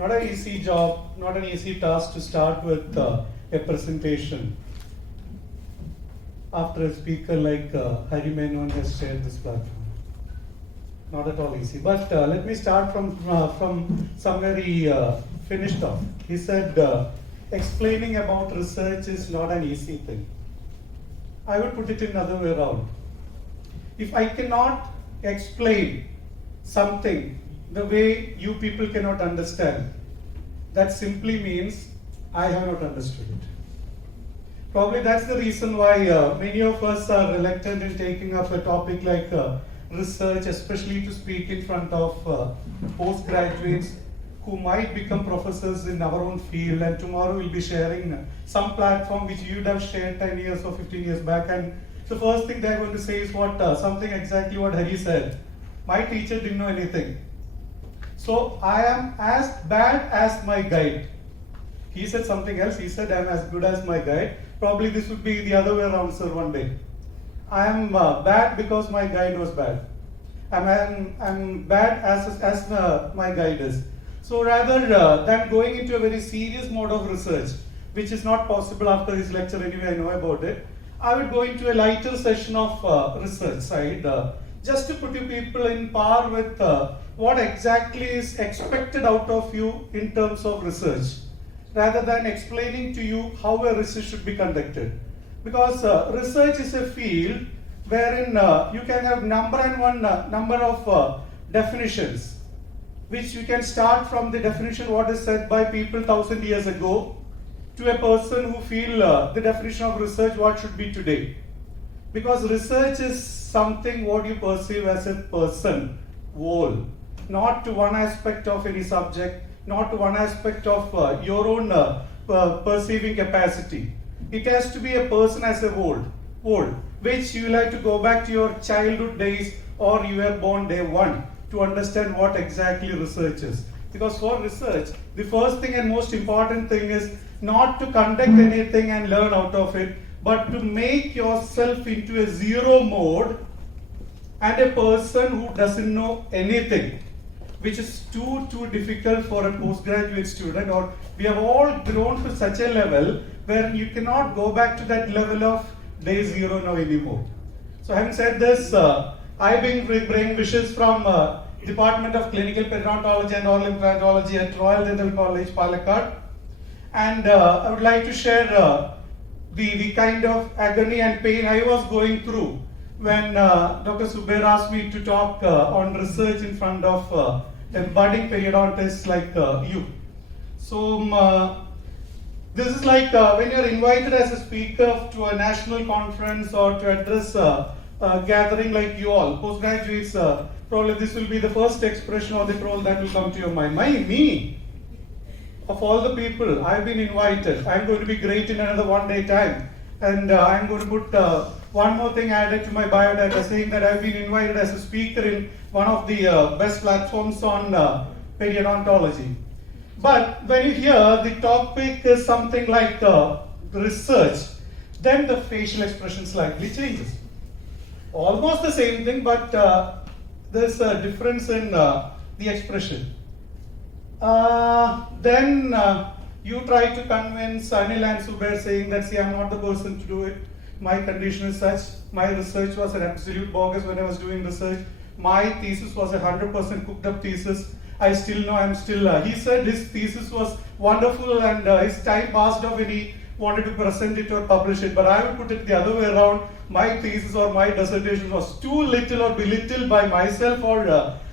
Not an easy job, not an easy task to start with a presentation after a speaker like Hari Menon has shared this platform. Not at all easy. But let me start from somewhere he finished off. He said, explaining about research is not an easy thing. I would put it in another way around. If I cannot explain something the way you people cannot understand, that simply means I have not understood it. Probably that's the reason why many of us are reluctant in taking up a topic like research, especially to speak in front of postgraduates who might become professors in our own field, and tomorrow we'll be sharing some platform which you'd have shared 10 years or 15 years back, and the first thing they're going to say is something exactly what Hari said. My teacher didn't know anything. So I am as bad as my guide. He said something else. He said I'm as good as my guide. Probably this would be the other way around, sir, one day. I am bad because my guide was bad. I'm bad as my guide is. So rather than going into a very serious mode of research, which is not possible after this lecture anyway, I know about it, I would go into a lighter session of research side, just to put you people in par with what exactly is expected out of you in terms of research, rather than explaining to you how a research should be conducted. Because research is a field wherein you can have number of definitions, which you can start from the definition what is said by people 1,000 years ago to a person who feel the definition of research what should be today. Because research is something what you perceive as a person, whole, not to one aspect of any subject, not to one aspect of your own perceiving capacity. It has to be a person as a whole, which you will have to go back to your childhood days or you were born day one to understand what exactly research is. Because for research, the first thing and most important thing is not to conduct anything and learn out of it, but to make yourself into a zero mode and a person who doesn't know anything, which is too difficult for a postgraduate student, or we have all grown to such a level where you cannot go back to that level of day zero now anymore. So having said this, I bring wishes from Department of Clinical Periodontology and Oral Implantology at Royal Dental College, Palakkad. And I would like to share the kind of agony and pain I was going through when Dr. Subair asked me to talk on research in front of a budding periodontist like you. So this is like when you're invited as a speaker to a national conference or to address a gathering like you all, postgraduates, probably this will be the first expression or the role that will come to your mind. Me, of all the people, I've been invited. I'm going to be great in another 1 day time. And I'm going to put one more thing added to my biodata saying that I've been invited as a speaker in one of the best platforms on periodontology. But when you hear the topic is something like research, then the facial expression slightly changes. Almost the same thing, but there's a difference in the expression. Then you try to convince Anil and Subair saying that, see, I'm not the person to do it. My condition is such. My research was an absolute bogus when I was doing research. My thesis was 100% cooked up thesis. I still know I'm still, he said his thesis was wonderful and his time passed off and he wanted to present it or publish it. But I would put it the other way around. My thesis or my dissertation was too little or belittled by myself, or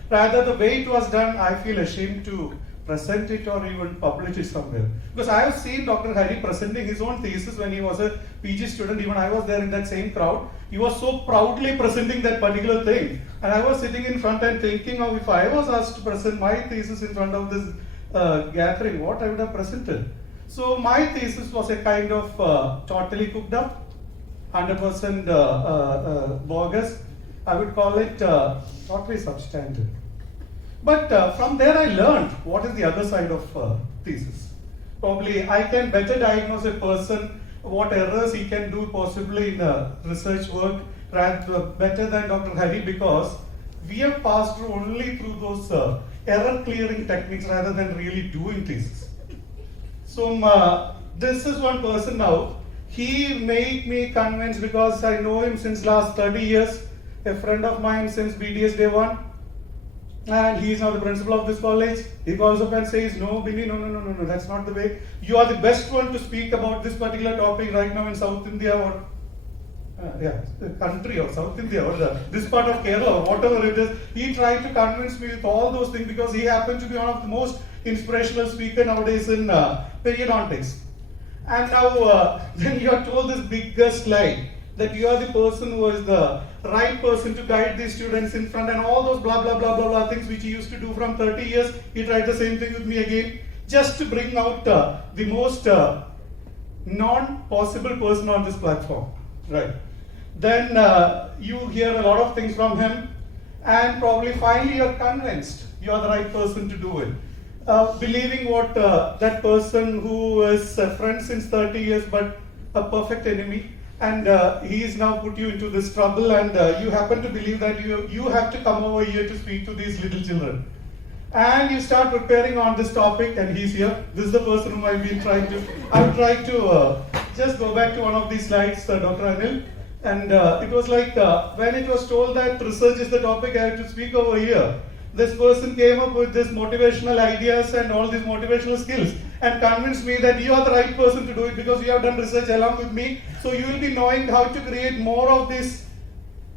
rather the way it was done, I feel ashamed to present it or even publish it somewhere. Because I have seen Dr. Hari presenting his own thesis when he was a PG student. Even I was there in that same crowd. He was so proudly presenting that particular thing. And I was sitting in front and thinking of if I was asked to present my thesis in front of this gathering, what I would have presented. So my thesis was a kind of totally cooked up, 100% bogus. I would call it totally substandard. But from there I learned what is the other side of thesis. Probably I can better diagnose a person, what errors he can do possibly in research work, rather better than Dr. Hari, because we have passed through only through those error clearing techniques rather than really doing thesis. So this is one person now. He made me convinced because I know him since last 30 years, a friend of mine since BDS day one, and he is now the principal of this college. He calls up and says, no, Bini, no, that's not the way. You are the best one to speak about this particular topic right now in South India or the country or South India or this part of Kerala or whatever it is. He tried to convince me with all those things because he happened to be one of the most inspirational speaker nowadays in Periodontics. And now then you are told this biggest lie that you are the person who is the right person to guide these students in front, and all those blah blah blah blah blah things which he used to do from 30 years. He tried the same thing with me again, just to bring out the most non-possible person on this platform, right? Then you hear a lot of things from him, and probably finally you're convinced you are the right person to do it. Believing what that person who is a friend since 30 years but a perfect enemy, and he is now put you into this trouble, and you happen to believe that you have to come over here to speak to these little children. And you start preparing on this topic, and he's here. This is the person whom I've been trying to. I've tried to just go back to one of these slides, Dr. Anil, and it was like when it was told that research is the topic I have to speak over here. This person came up with this motivational ideas and all these motivational skills and convinced me that you are the right person to do it because you have done research along with me. So you will be knowing how to create more of this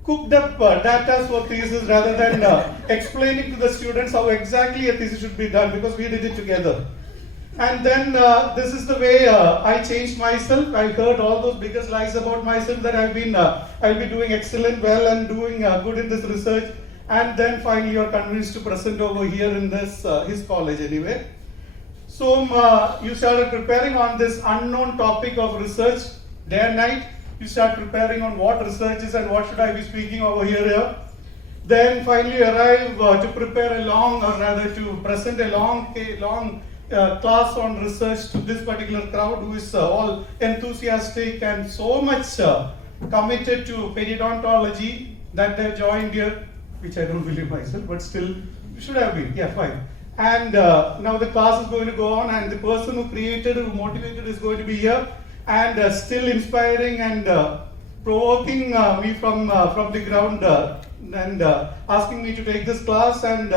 cooked up data for thesis rather than explaining to the students how exactly a thesis should be done, because we did it together. And then this is the way I changed myself. I heard all those biggest lies about myself that I'll be doing excellent, well, and doing good in this research. And then finally you're convinced to present over here in this his college anyway. So you started preparing on this unknown topic of research day and night. You start preparing on what research is and what should I be speaking over here. Then finally you arrive to prepare a long, or rather to present a long class on research to this particular crowd who is all enthusiastic and so much committed to periodontology that they joined here, which I don't believe myself, but still should have been. Yeah, fine. And now the class is going to go on, and the person who created, who motivated is going to be here, and still inspiring and provoking me from the ground and asking me to take this class. And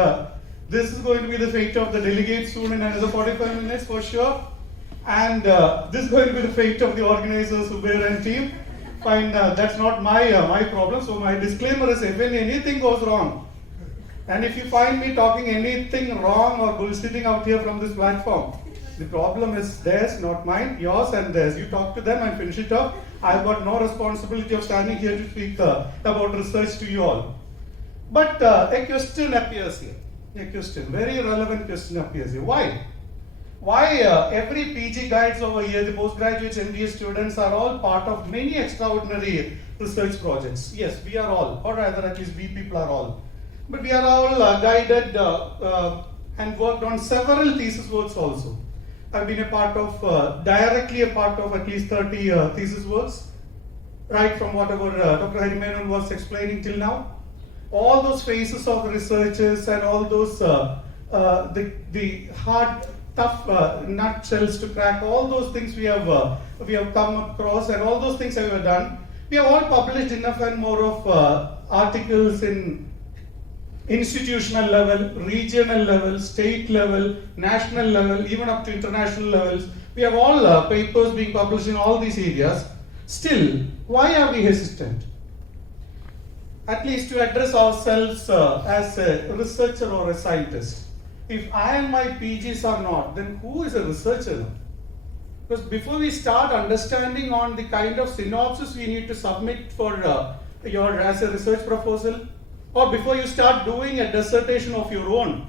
this is going to be the fate of the delegates soon in another 45 minutes for sure. And this is going to be the fate of the organizers, Uber and team. Fine, that's not my problem. So my disclaimer is, if anything goes wrong, and if you find me talking anything wrong or bullshitting out here from this platform, the problem is theirs, not mine, yours and theirs. You talk to them and finish it up. I've got no responsibility of standing here to speak about research to you all. But a question appears here. A question, very relevant question appears here. Why? Why every PG guides over here, the postgraduate MBA students are all part of many extraordinary research projects. Yes, we are all, or rather at least we people are all. But we are all guided and worked on several thesis works also. I've been directly a part of at least 30 thesis works, right from whatever Dr. Harimenon was explaining till now. All those phases of the researches and all those, the hard, tough nutshells to crack, all those things we have come across, and all those things we have done. We have all published enough and more of articles in institutional level, regional level, state level, national level, even up to international levels. We have all papers being published in all these areas. Still, why are we hesitant? At least to address ourselves as a researcher or a scientist. If I and my PGs are not, then who is a researcher? Because before we start understanding on the kind of synopsis we need to submit for as a research proposal, or before you start doing a dissertation of your own,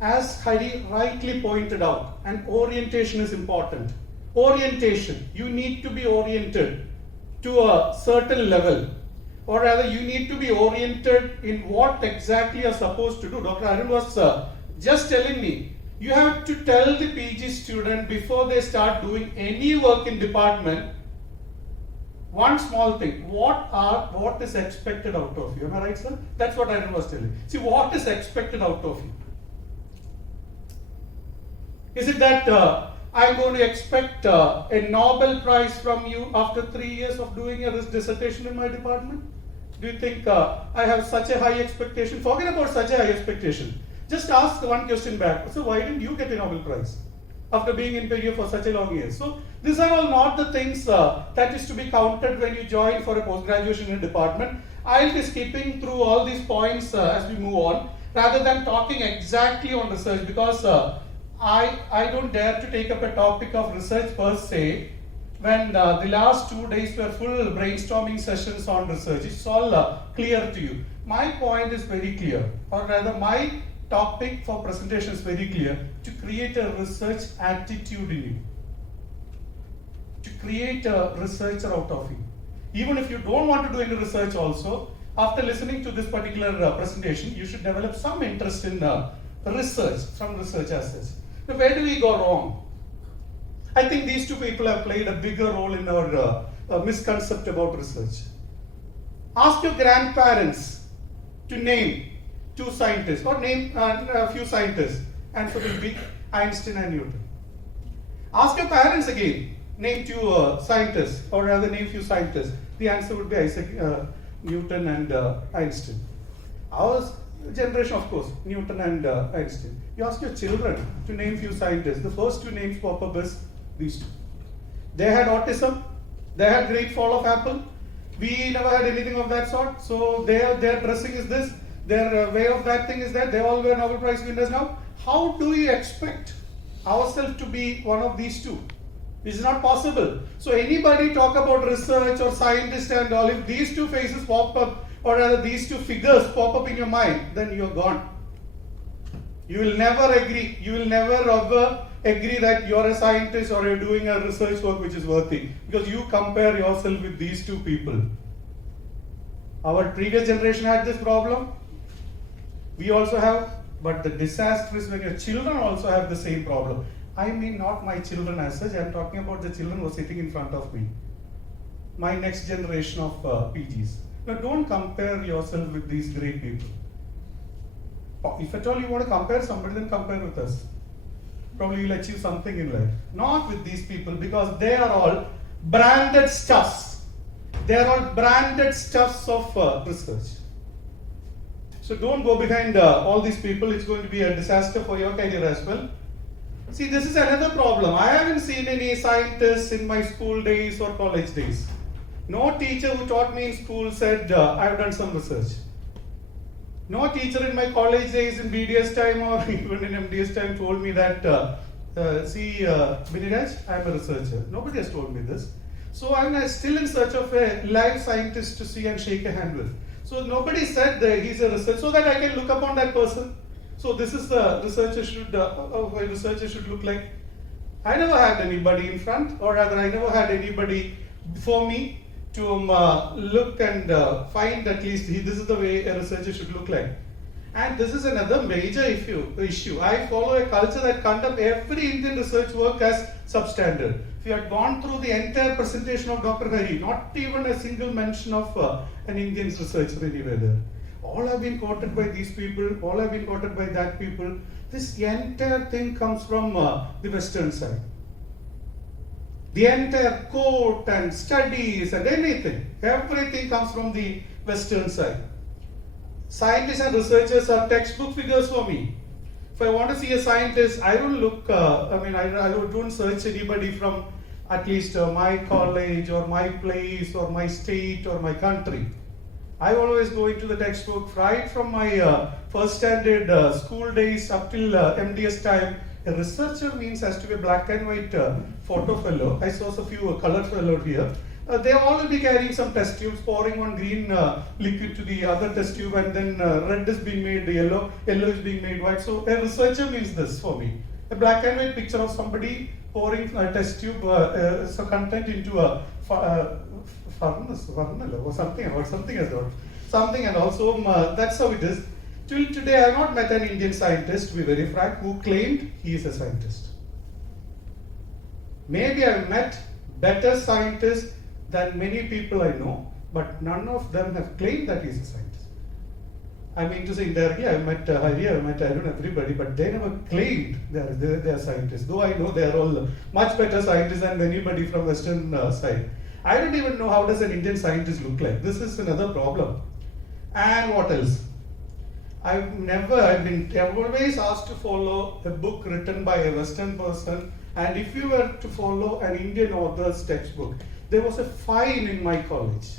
as Hari rightly pointed out, and orientation is important. Orientation, you need to be oriented to a certain level, or rather you need to be oriented in what exactly you're supposed to do. Dr. Arun was just telling me, you have to tell the PG student before they start doing any work in department, one small thing, what is expected out of you. Am I right, sir? That's what Arun was telling. See, what is expected out of you? Is it that I'm going to expect a Nobel Prize from you after 3 years of doing a dissertation in my department? Do you think I have such a high expectation? Forget about such a high expectation. Just ask one question back. So why didn't you get a Nobel Prize after being in Perio for such a long year? So these are all not the things that is to be counted when you join for a post-graduation in a department. I'll be skipping through all these points as we move on, rather than talking exactly on research, because I don't dare to take up a topic of research per se when the last 2 days were full brainstorming sessions on research. It's all clear to you. My point is very clear, or rather my topic for presentation is very clear: to create a research attitude in you, to create a researcher out of you. Even if you don't want to do any research also, after listening to this particular presentation, you should develop some interest in research, some research as such. Now, where do we go wrong? I think these two people have played a bigger role in our misconception about research. Ask your grandparents to name 2 scientists, or name a few scientists. Answer will be Einstein and Newton. Ask your parents again, name 2 scientists, or rather name few scientists. The answer would be Isaac Newton and Einstein. Our generation, of course, Newton and Einstein. You ask your children to name few scientists. The first 2 names pop up is these 2. They had autism. They had Great Fall of Apple. We never had anything of that sort. So their dressing is this. Their way of that thing is that. They all were Nobel Prize winners now. How do you expect ourselves to be one of these 2? This is not possible. So anybody talk about research or scientist and all, if these 2 faces pop up, or rather these 2 figures pop up in your mind, then you're gone. You will never agree. You will never ever agree that you're a scientist or you're doing a research work which is worthy, because you compare yourself with these 2 people. Our previous generation had this problem. We also have, but the disaster is when your children also have the same problem. I mean, not my children as such. I'm talking about the children who are sitting in front of me. My next generation of PGs. Now, don't compare yourself with these great people. If at all you want to compare somebody, then compare with us. Probably you'll achieve something in life. Not with these people, because they are all branded stuffs. They are all branded stuffs of research. So don't go behind all these people. It's going to be a disaster for your career as well. See, this is another problem. I haven't seen any scientists in my school days or college days. No teacher who taught me in school said, I've done some research. No teacher in my college days in BDS time or even in MDS time told me that, Biniraj, I'm a researcher. Nobody has told me this. So I'm still in search of a live scientist to see and shake a hand with. So nobody said that he's a researcher, so that I can look upon that person. So this is the researcher should look like. I never had anybody in front, or rather I never had anybody before me to look and find at least this is the way a researcher should look like. And this is another major issue. I follow a culture that conducts every Indian research work as substandard. If you had gone through the entire presentation of Dr. Hari, not even a single mention of an Indian researcher anywhere there. All have been quoted by these people, all have been quoted by that people. This entire thing comes from the Western side. The entire quote and studies and everything comes from the Western side. Scientists and researchers are textbook figures for me. If I want to see a scientist, I don't look, I don't search anybody from at least my college or my place or my state or my country. I always go into the textbook right from my first standard school days up till MDS time. A researcher means has to be a black and white photo fellow. I saw a few colored fellow here. They all will be carrying some test tubes, pouring one green liquid to the other test tube, and then red is being made yellow, yellow is being made white. So a researcher means this for me. A black and white picture of somebody pouring a test tube content into a furnace or something as that. Something, and also that's how it is. Till today, I have not met an Indian scientist, to be very frank, who claimed he is a scientist. Maybe I have met better scientists than many people I know, but none of them have claimed that he is a scientist. I mean to say indirectly, I met Hari, I met Arun, everybody, but they never claimed they are scientists. Though I know they are all much better scientists than anybody from Western side. I don't even know how does an Indian scientist look like. This is another problem. And what else? I've always asked to follow a book written by a Western person, and if you were to follow an Indian author's textbook, there was a fine in my college.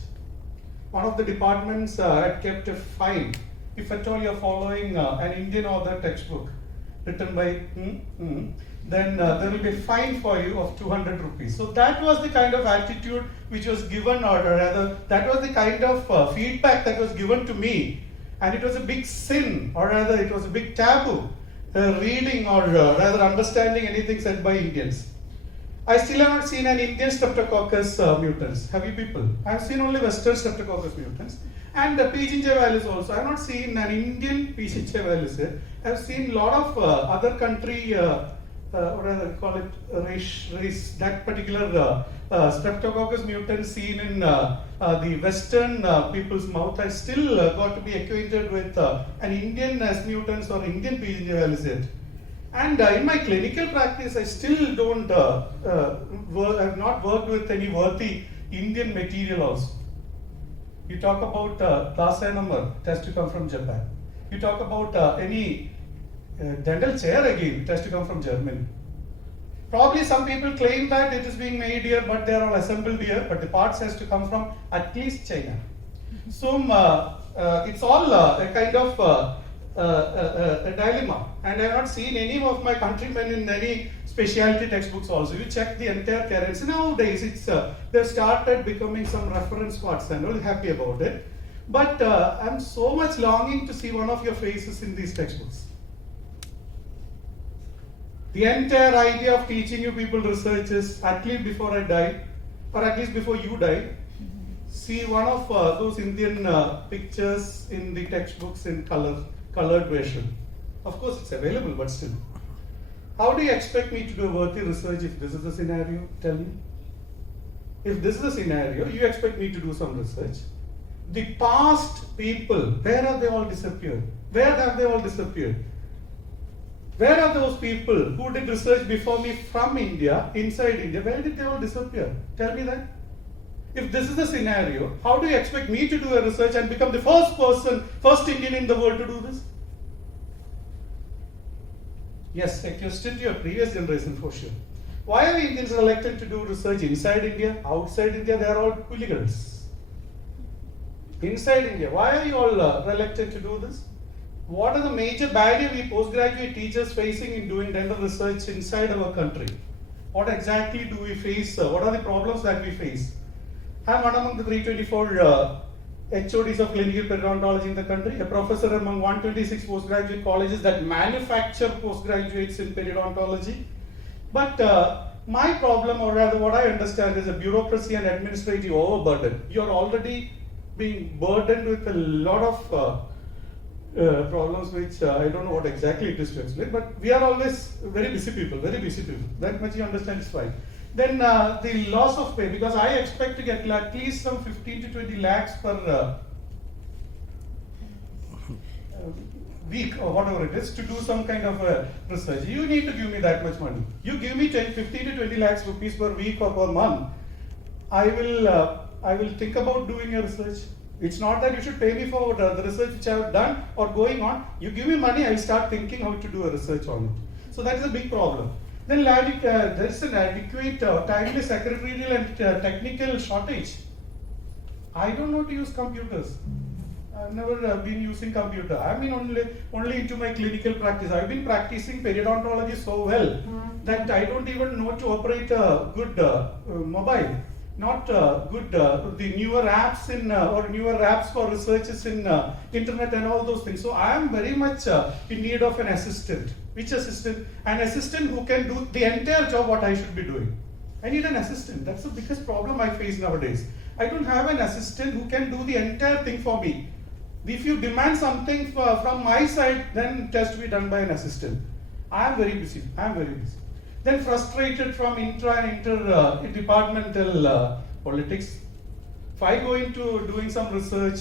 One of the departments had kept a fine if at all you're following an Indian author textbook written by then there will be a fine for you of 200 rupees. So that was the kind of attitude which was given, or rather, that was the kind of feedback that was given to me. And it was a big sin, or rather, it was a big taboo, reading or rather understanding anything said by Indians. I still have not seen an Indian Streptococcus mutans. Have you people? I have seen only Western Streptococcus mutants. And P. gingivalis also. I have not seen an Indian P. gingivalis. I have seen a lot of other country, or rather call it race, that particular Streptococcus mutant seen in the Western people's mouth. I still got to be acquainted with an Indian as mutants or Indian P. gingivalis yet. And in my clinical practice, I still don't, I have not worked with any worthy Indian material also. You talk about Dasanamar, it has to come from Japan. You talk about any dental chair again, it has to come from Germany. Probably some people claim that it is being made here, but they are all assembled here, but the parts has to come from at least China. So it's all a kind of a dilemma, and I have not seen any of my countrymen in any specialty textbooks also. You check the entire currency nowadays, it's they've started becoming some reference parts, and I'm really happy about it. But I'm so much longing to see one of your faces in these textbooks. The entire idea of teaching you people research is, at least before I die, or at least before you die, see one of those Indian pictures in the textbooks in colored version. Of course, it's available, but still. How do you expect me to do worthy research if this is the scenario? Tell me. If this is the scenario, you expect me to do some research. The past people, where have they all disappeared? Where have they all disappeared? Where are those people who did research before me from India, inside India? Where did they all disappear? Tell me that. If this is the scenario, how do you expect me to do a research and become the first Indian in the world to do this? Yes, a question to your previous generation for sure. Why are Indians reluctant to do research inside India? Outside India, they are all hooligans. Inside India, why are you all reluctant to do this? What are the major barriers we postgraduate teachers facing in doing dental research inside our country? What exactly do we face? What are the problems that we face? I'm one among the 324 HODs of clinical periodontology in the country, a professor among 126 postgraduate colleges that manufacture postgraduates in periodontology. But my problem, or rather what I understand, is a bureaucracy and administrative overburden. You're already being burdened with a lot of problems which I don't know what exactly it is to explain, but we are always very busy people, that much you understand is fine. Then the loss of pay, because I expect to get at least some 15 to 20 lakhs per week or whatever it is to do some kind of research. You need to give me that much money. You give me 15 to 20 lakhs rupees per week or per month. I will think about doing a research. It's not that you should pay me for the research which I have done or going on. You give me money, I will start thinking how to do a research on it. So that is a big problem. Then there is an adequate timely secretarial and technical shortage. I don't know to use computers. I've never been using computer. I've been only into my clinical practice. I've been practicing periodontology so well that I don't even know to operate a good mobile. Not good, the newer apps or newer apps for researches in internet and all those things. So I am very much in need of an assistant. Which assistant? An assistant who can do the entire job what I should be doing. I need an assistant. That's the biggest problem I face nowadays. I don't have an assistant who can do the entire thing for me. If you demand something from my side, then it has to be done by an assistant. I am very busy. Then frustrated from intra and interdepartmental politics. If I go into doing some research,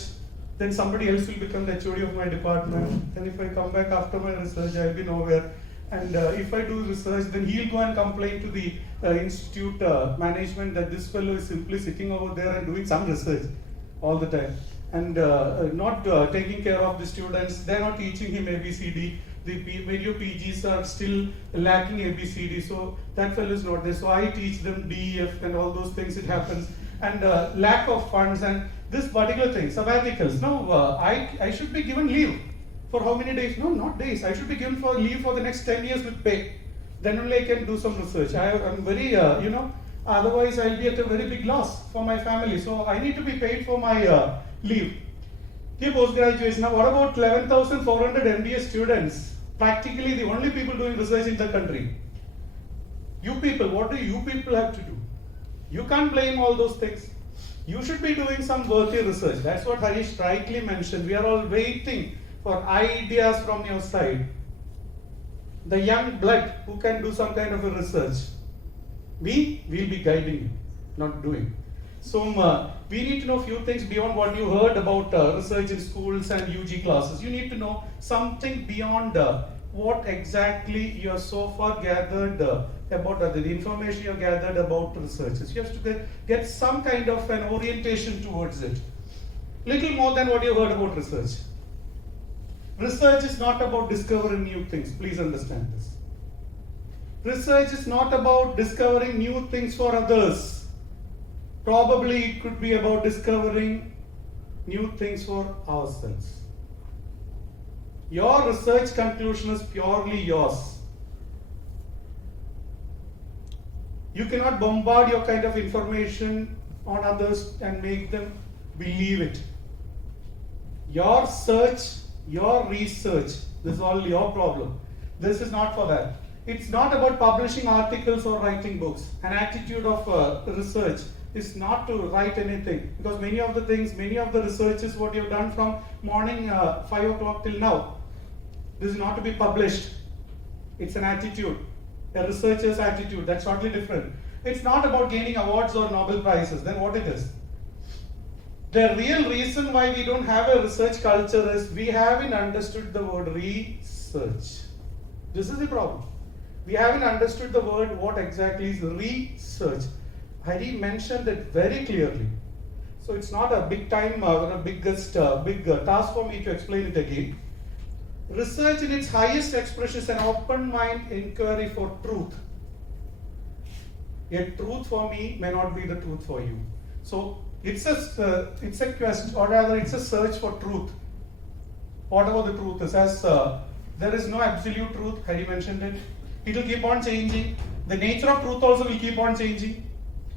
Then somebody else will become the HOD of my department. Then if I come back after my research, I'll be nowhere. And if I do research, then he'll go and complain to the institute management that this fellow is simply sitting over there and doing some research all the time. And not taking care of the students. They're not teaching him ABCD. The video PGs are still lacking ABCD, so that fellow is not there. So I teach them DEF and all those things, it happens. And lack of funds and this particular thing, sabbaticals. No, I should be given leave. For how many days? No, not days. I should be given for leave for the next 10 years with pay. Then only I can do some research. I'm very, otherwise I'll be at a very big loss for my family. So I need to be paid for my leave. The post-graduation. Now what about 11,400 MBA students? Practically the only people doing research in the country. You people, what do you people have to do? You can't blame all those things. You should be doing some worthy research. That's what Harish rightly mentioned. We are all waiting for ideas from your side. The young blood who can do some kind of a research. We will be guiding you, not doing. So we need to know a few things beyond what you heard about research in schools and UG classes. You need to know something beyond what exactly you have so far gathered about the information you have gathered about researchers. You have to get some kind of an orientation towards it. Little more than what you heard about research. Research is not about discovering new things. Please understand this. Research is not about discovering new things for others. Probably it could be about discovering new things for ourselves. Your research conclusion is purely yours. You cannot bombard your kind of information on others and make them believe it. Your search, your research, this is all your problem. This is not for that. It's not about publishing articles or writing books. An attitude of research is not to write anything, because many of the researches what you've done from morning 5 o'clock till now, this is not to be published. It's an attitude, a researcher's attitude. That's totally different. It's not about gaining awards or Nobel Prizes. Then what it is? The real reason why we don't have a research culture is we haven't understood the word research. This is the problem. We haven't understood the word what exactly is research. Hari mentioned it very clearly. So it's not a big time, big task for me to explain it again. Research in its highest expression is an open mind inquiry for truth. Yet truth for me may not be the truth for you. So it's a question, or rather it's a search for truth. Whatever the truth is, as there is no absolute truth, Hari mentioned it. It will keep on changing. The nature of truth also will keep on changing.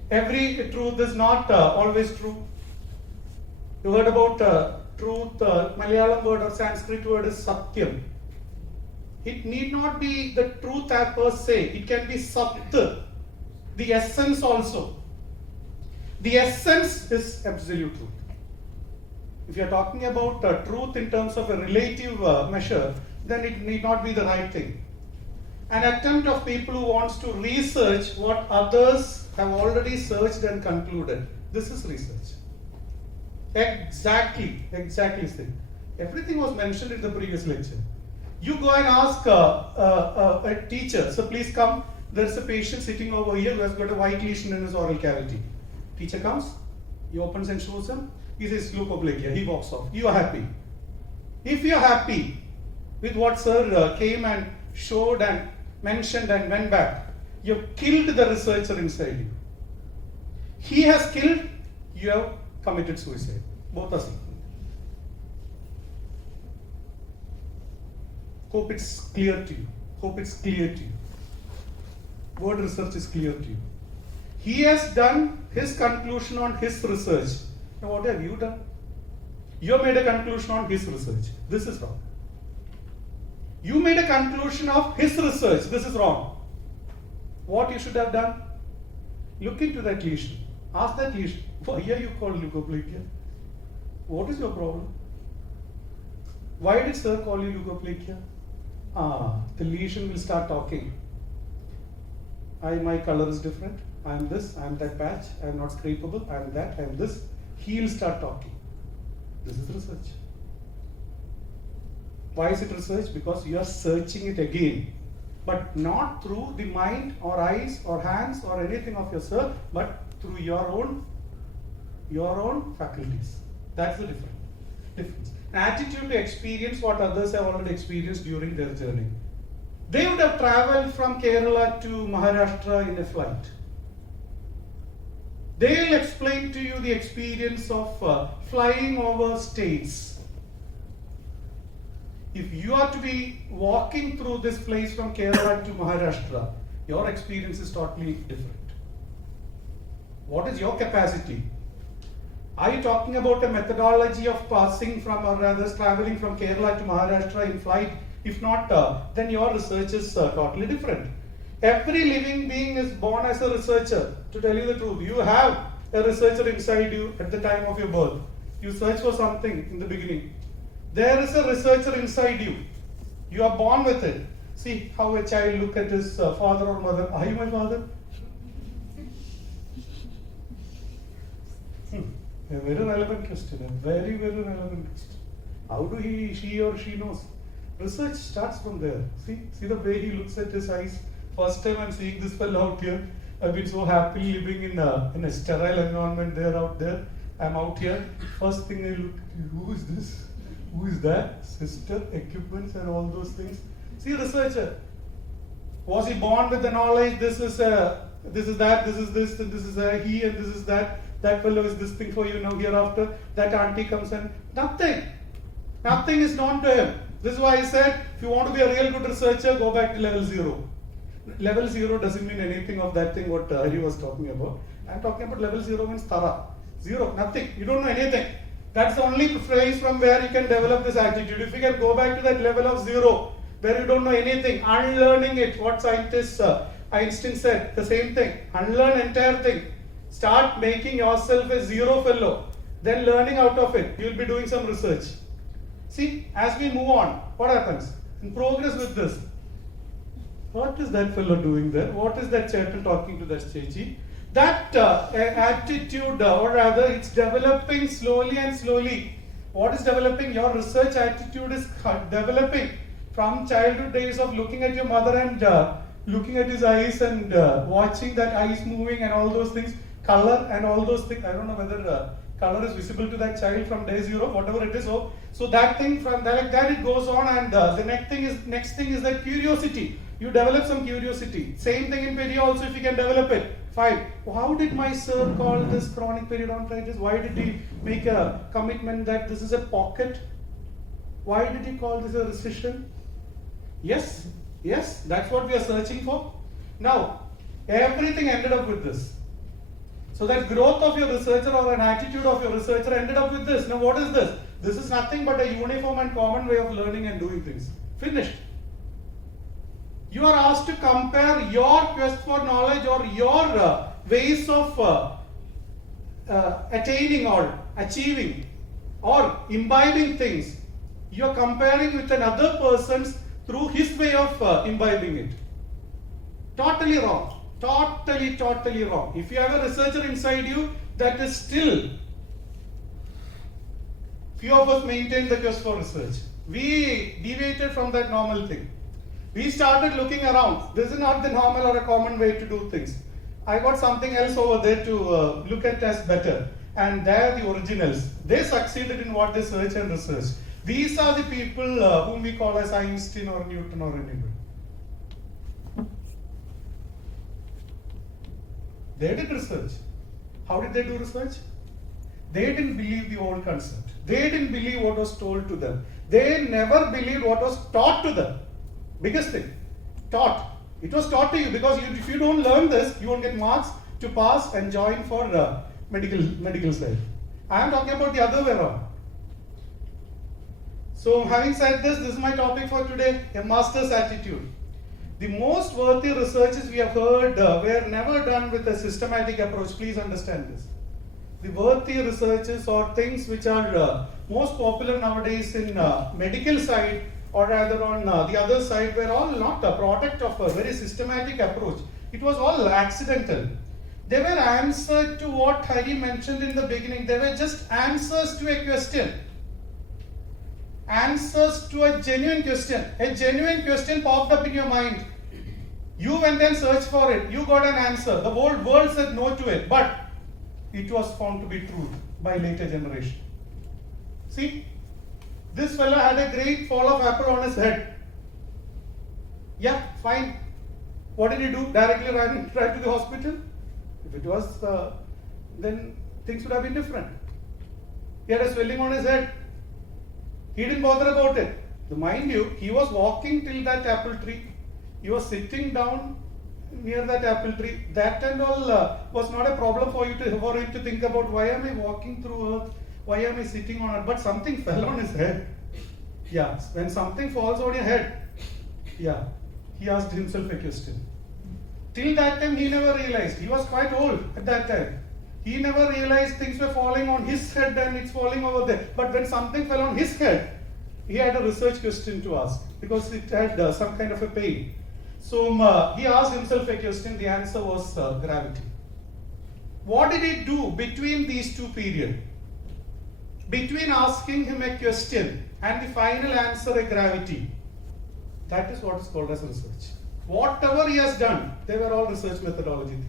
Every truth is not always true. You heard about truth, Malayalam word or Sanskrit word is Satyam. It need not be the truth per se. It can be Sat, the essence also. The essence is absolute truth. If you are talking about truth in terms of a relative measure, then it need not be the right thing. An attempt of people who wants to research what others have already searched and concluded. This is research. Exactly thing. Everything was mentioned in the previous lecture. You go and ask a teacher, so please come, there's a patient sitting over here who has got a white lesion in his oral cavity. Teacher comes, he opens and shows him, he says leukoplakia, he walks off. You are happy. If you are happy with what sir came and showed and mentioned and went back, you have killed the researcher inside you. He has killed, you have committed suicide. Both are equal. Hope it's clear to you. Word research is clear to you. He has done his conclusion on his research. Now what have you done? You have made a conclusion on his research. This is wrong. You made a conclusion of his research. This is wrong. What you should have done? Look into that lesion. Ask that lesion, why are you called leukoplakia? What is your problem? Why did sir call you leukoplakia? The lesion will start talking. My color is different. I am this, I am that patch, I am not scrapable, I am that, I am this. He will start talking. This is research. Why is it research? Because you are searching it again, but not through the mind or eyes or hands or anything of yourself, but through your own faculties. That's the difference. An attitude to experience what others have already experienced during their journey. They would have traveled from Kerala to Maharashtra in a flight. They'll explain to you the experience of flying over states. If you are to be walking through this place from Kerala to Maharashtra, your experience is totally different. What is your capacity? Are you talking about a methodology of passing from, or rather traveling from Kerala to Maharashtra in flight? If not, then your research is totally different. Every living being is born as a researcher. To tell you the truth, you have a researcher inside you at the time of your birth. You search for something in the beginning. There is a researcher inside you. You are born with it. See how a child looks at his father or mother. Are you my father? A very relevant question. A very, very relevant question. How do she or she knows? Research starts from there. See the way he looks at his eyes. First time I'm seeing this fellow out here. I've been so happily living in a sterile environment there out there. I'm out here. First thing I look, who is this? Who is that? Sister, equipments and all those things. See, researcher. Was he born with the knowledge? This is that, this is this, and this is he, and this is that. That fellow is this thing for you now hereafter. That auntie comes and nothing. Nothing is known to him. This is why I said, if you want to be a real good researcher, go back to level 0. Level 0 doesn't mean anything of that thing what Hari was talking about. I'm talking about level 0 means thara. 0, nothing. You don't know anything. That's the only phrase from where you can develop this attitude. If you can go back to that level of 0, where you don't know anything, unlearning it, what scientist Einstein said, the same thing. Unlearn entire thing. Start making yourself a 0 fellow. Then learning out of it. You'll be doing some research. See, as we move on, what happens? In progress with this, what is that fellow doing there? What is that Chetan talking to that Chechi? That attitude, or rather, it's developing slowly and slowly. What is developing? Your research attitude is developing from childhood days of looking at your mother and looking at his eyes and watching that eyes moving and all those things, color and all those things. I don't know whether color is visible to that child from day 0, whatever it is. So that thing from that, like that it goes on, and the next thing is that curiosity. You develop some curiosity. Same thing in perio also, if you can develop it. Fine. How did my sir call this chronic periodontitis? Why did he make a commitment that this is a pocket? Why did he call this a recession? Yes, that's what we are searching for. Now, everything ended up with this. So that growth of your researcher or an attitude of your researcher ended up with this. Now what is this? This is nothing but a uniform and common way of learning and doing things. Finished. You are asked to compare your quest for knowledge or your ways of attaining or achieving or imbibing things. You are comparing with another person's through his way of imbibing it. Totally wrong. Totally wrong. If you have a researcher inside you, that is still. Few of us maintain the quest for research. We deviated from that normal thing. We started looking around. This is not the normal or a common way to do things. I got something else over there to look at as better. And they're the originals. They succeeded in what they search and research. These are the people whom we call as Einstein or Newton or anybody. They did research. How did they do research? They didn't believe the old concept. They didn't believe what was told to them. They never believed what was taught to them. Biggest thing. Taught. It was taught to you because if you don't learn this, you won't get marks to pass and join for medical side. I am talking about the other way around. So having said this is my topic for today, a master's attitude. The most worthy researches we have heard were never done with a systematic approach. Please understand this. The worthy researches or things which are most popular nowadays in medical side or rather on the other side were all not a product of a very systematic approach. It was all accidental. They were answered to what Hari mentioned in the beginning. They were just answers to a question. answers to a genuine question. A genuine question popped up in your mind. You went and searched for it. You got an answer. The whole world said no to it, but it was found to be true by later generation. See, this fellow had a great fall of apple on his head. Yeah, fine. What did he do? Directly ran to the hospital? If it was, then things would have been different. He had a swelling on his head. He didn't bother about it. Mind you, he was walking till that apple tree. He was sitting down near that apple tree. That and all was not a problem for him to think about, why am I walking through earth? Why am I sitting on it? But something fell on his head. Yeah, when something falls on your head, yeah, he asked himself a question. Till that time, he never realized. He was quite old at that time. He never realized things were falling on his head and it's falling over there. But when something fell on his head, he had a research question to ask because it had some kind of a pain. So he asked himself a question. The answer was gravity. What did he do between these two periods? Between asking him a question and the final answer, a gravity. That is what is called as research. Whatever he has done, they were all research methodology things.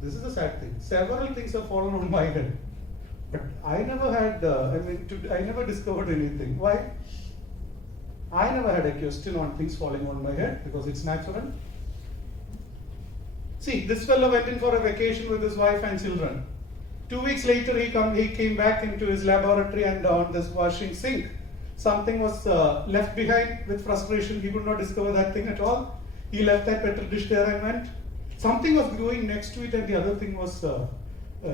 This is the sad thing. Several things have fallen on my head, but I never had. I never discovered anything. Why? I never had a question on things falling on my head because it's natural. See, this fellow went in for a vacation with his wife and children. 2 weeks later, he came back into his laboratory and on this washing sink, something was left behind. With frustration, he could not discover that thing at all. He left that petri dish there and went. Something was growing next to it and the other thing was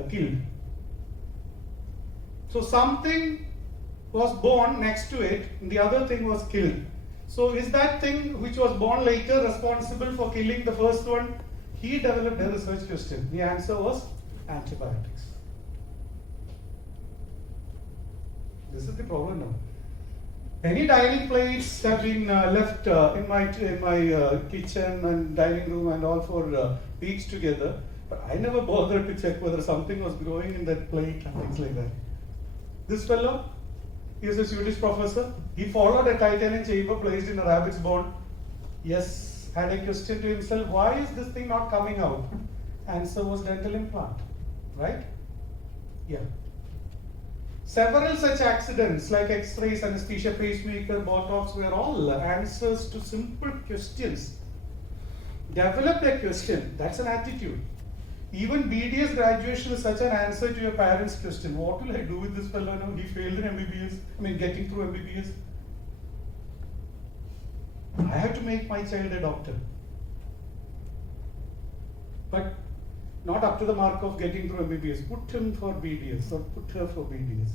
killed. So something was born next to it and the other thing was killed. So is that thing which was born later responsible for killing the first one? He developed a research question. The answer was antibiotics. This is the problem now. Many dining plates have been left in my kitchen and dining room and all for weeks together, but I never bothered to check whether something was growing in that plate and things like that. This fellow, he is a Swedish professor. He followed a titanium chamber placed in a rabbit's bone. Yes, had a question to himself, why is this thing not coming out? Answer was dental implant, right? Yeah. Several such accidents like X-rays, anesthesia, pacemaker, Botox were all answers to simple questions. Develop a question, that's an attitude. Even BDS graduation is such an answer to your parents' question. What will I do with this fellow now? He failed in MBBS, getting through MBBS. I have to make my child a doctor. But not up to the mark of getting through MBBS. Put him for BDS or put her for BDS.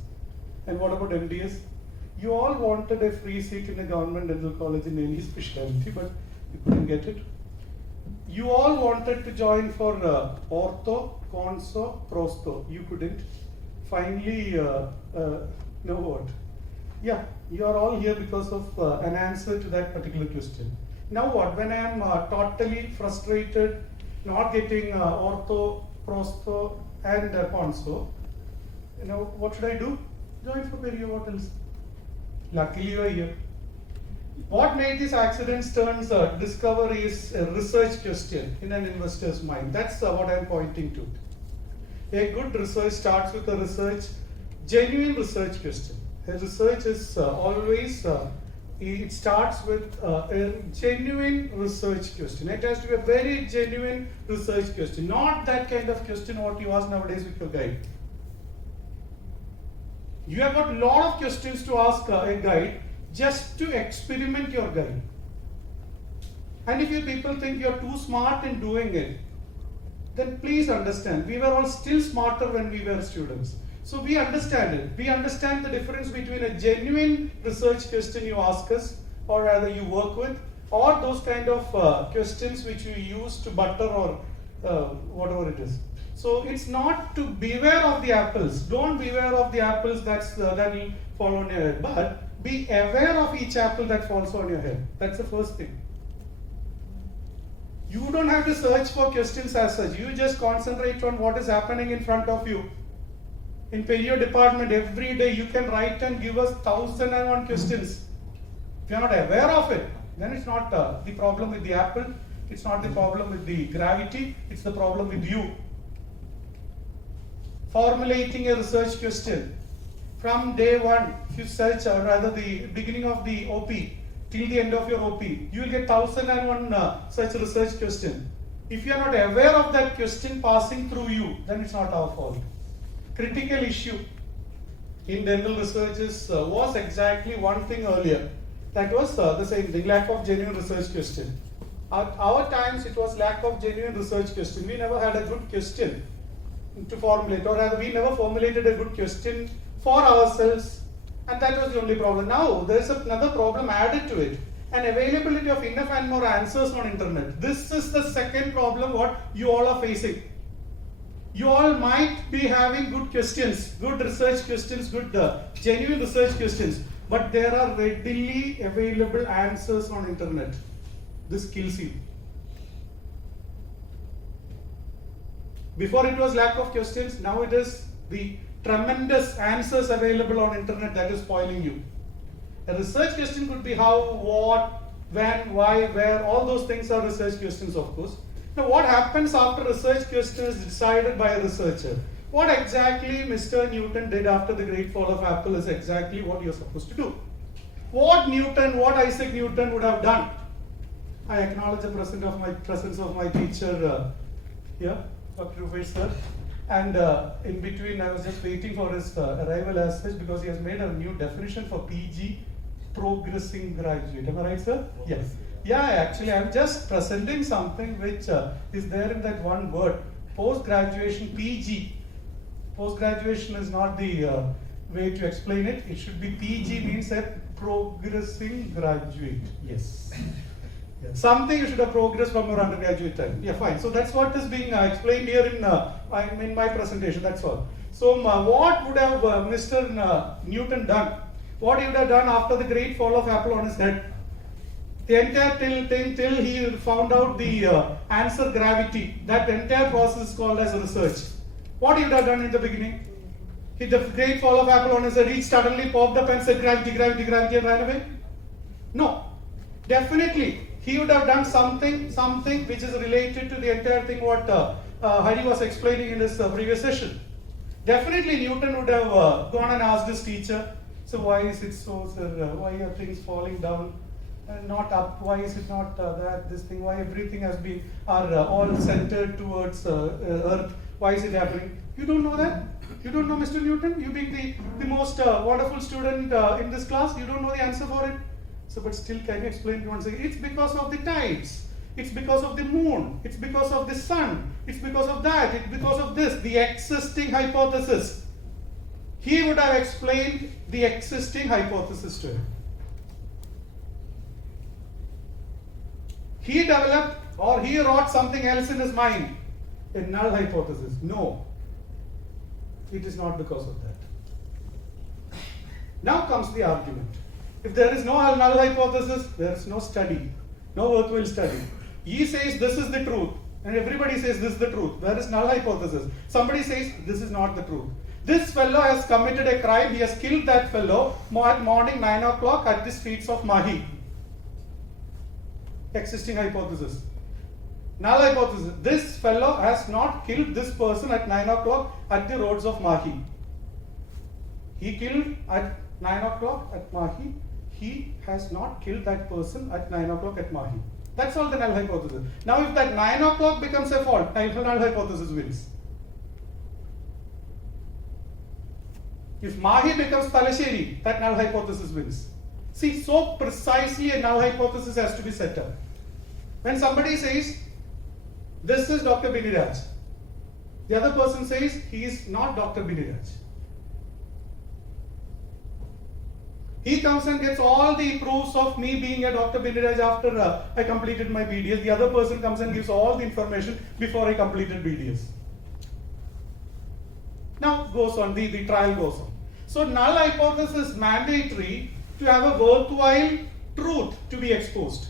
And what about MDS? You all wanted a free seat in a government dental college in any specialty, but you couldn't get it. You all wanted to join for ortho, conso, prosto. You couldn't. Finally, now what? Yeah, you are all here because of an answer to that particular question. Now what? When I am totally frustrated, not getting ortho, prosto, and conso, what should I do? Join for perio. What else? Luckily, you are here. What made these accidents turns discovery is a research question in an investor's mind. That's what I'm pointing to. A good research starts with a genuine research question. A research is always, it starts with a genuine research question. It has to be a very genuine research question, not that kind of question what you ask nowadays with your guide. You have got a lot of questions to ask a guide just to experiment your guide. And if you people think you're too smart in doing it, then please understand, we were all still smarter when we were students. So we understand it. We understand the difference between a genuine research question you ask us, or rather you work with, or those kind of questions which you use to butter or whatever it is. So it's not to beware of the apples. Don't beware of the apples that will fall on your head. But be aware of each apple that falls on your head. That's the first thing. You don't have to search for questions as such. You just concentrate on what is happening in front of you. In Perio department, every day you can write and give us 1001 questions. If you are not aware of it, then it's not the problem with the apple, it's not the problem with the gravity, it's the problem with you. Formulating a research question. From day one, if you search, or rather the beginning of the OP till the end of your OP, you will get 1001 such research question. If you are not aware of that question passing through you, then it's not our fault. Critical issue in dental research was exactly one thing earlier. That was the same thing, lack of genuine research question. At our times, it was lack of genuine research question. We never had a good question to formulate, or rather we never formulated a good question for ourselves, and that was the only problem. Now there is another problem added to it, and availability of enough and more answers on internet. This is the second problem what you all are facing. You all might be having good questions, good research questions, good genuine research questions, but there are readily available answers on internet. This kills you. Before it was lack of questions, now it is the tremendous answers available on internet that is spoiling you. A research question could be how, what, when, why, where, all those things are research questions, of course. Now what happens after research question is decided by a researcher? What exactly Mr. Newton did after the great fall of Apple is exactly what you're supposed to do. What Isaac Newton would have done. I acknowledge the presence of my teacher here, Dr. Rupesh sir. And in between, I was just waiting for his arrival as such, because he has made a new definition for PG, progressing graduate. Am I right, sir? Yes. Yeah, actually, I'm just presenting something which is there in that one word, post-graduation, PG. Post-graduation is not the way to explain it. It should be PG, means a progressing graduate. Yes. Something you should have progressed from your undergraduate time. Yeah, fine. So that's what is being explained here in my presentation. That's all. So what would have Mr. Newton done? What he would have done after the great fall of Apple on his head? The entire till he found out the answer gravity. That entire process is called as research. What he would have done in the beginning? The great fall of Apple on his head, he suddenly popped up and said gravity, gravity, gravity, and ran away? No. Definitely, he would have done something which is related to the entire thing what Hari was explaining in his previous session. Definitely Newton would have gone and asked his teacher, so why is it so, sir? Why are things falling down and not up? Why is it not this thing? Why everything has been all centered towards Earth? Why is it happening? You don't know that? You don't know Mr. Newton? You being the most wonderful student in this class, you don't know the answer for it? So, but still, can you explain to once again? It's because of the tides. It's because of the moon. It's because of the sun. It's because of that. It's because of this. The existing hypothesis. He would have explained the existing hypothesis to him. He developed or he wrote something else in his mind. A null hypothesis. No. It is not because of that. Now comes the argument. If there is no null hypothesis, there is no study, no worthwhile study. He says this is the truth, and everybody says this is the truth. Where is null hypothesis? Somebody says this is not the truth. This fellow has committed a crime. He has killed that fellow at morning 9 o'clock at the streets of Mahi. Existing hypothesis. Null hypothesis. This fellow has not killed this person at 9 o'clock at the roads of Mahi. He killed at 9 o'clock at Mahi. He has not killed that person at 9 o'clock at Mahi. That's all the null hypothesis. Now, if that 9 o'clock becomes a fault, null hypothesis wins. If Mahi becomes Talasheri, that null hypothesis wins. See, so precisely a null hypothesis has to be set up. When somebody says, this is Dr. BINIRAJ, the other person says, he is not Dr. BINIRAJ. He comes and gets all the proofs of me being a Dr. BINIRAJ after I completed my BDS. The other person comes and gives all the information before I completed BDS. Now goes on, the trial goes on. So null hypothesis is mandatory to have a worthwhile truth to be exposed.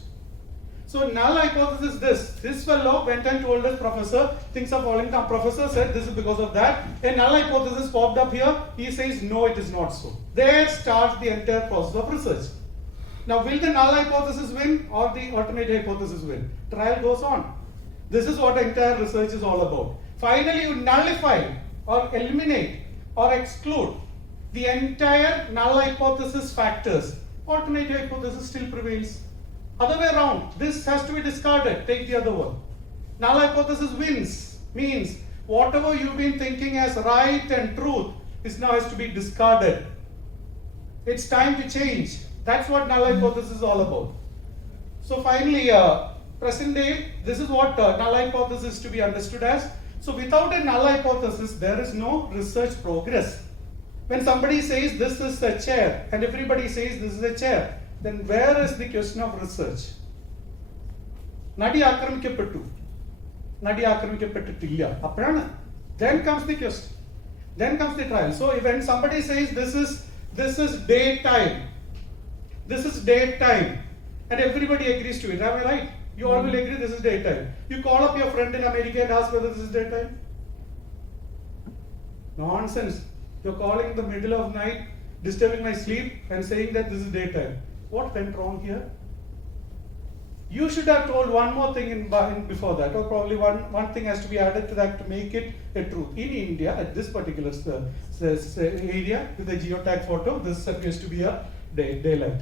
So null hypothesis this fellow went and told us, professor, things are falling down. Professor said this is because of that. A null hypothesis popped up here. He says no, it is not so. There starts the entire process of research. Now will the null hypothesis win or the alternate hypothesis win? Trial goes on. This is what entire research is all about. Finally you nullify or eliminate or exclude the entire null hypothesis factors. Alternate hypothesis still prevails. Other way around, this has to be discarded. Take the other one. Null hypothesis wins, means whatever you've been thinking as right and truth is now has to be discarded. It's time to change. That's what null hypothesis is all about. So finally, present day, this is what null hypothesis is to be understood as. So without a null hypothesis, there is no research progress. When somebody says this is a chair and everybody says this is a chair, then where is the question of research? Nadi akramikapettu. Nadi akramikapettittilla. Apparana. Then comes the question. Then comes the trial. So when somebody says this is daytime, this is daytime, and everybody agrees to it, am I right? You all will agree this is daytime. You call up your friend in America and ask whether this is daytime. Nonsense. You're calling in the middle of night, disturbing my sleep and saying that this is daytime. What went wrong here? You should have told one more thing in before that, or probably one thing has to be added to that to make it a truth. In India, at this particular area with the geotag photo, this appears to be a daylight.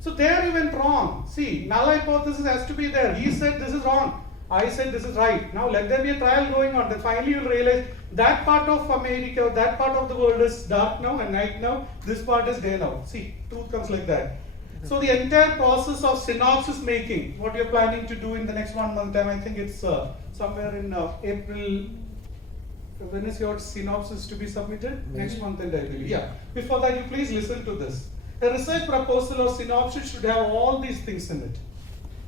So there you went wrong. See, null hypothesis has to be there. He said this is wrong. I said this is right. Now let there be a trial going on. Then finally you'll realize that part of America, that part of the world is dark now and night now. This part is day now. See, truth comes like that. So the entire process of synopsis making, what you're planning to do in the next 1 month time, I think it's somewhere in April. When is your synopsis to be submitted? Maybe. Next month end, I believe. Yeah. Before that, you please listen to this. A research proposal or synopsis should have all these things in it.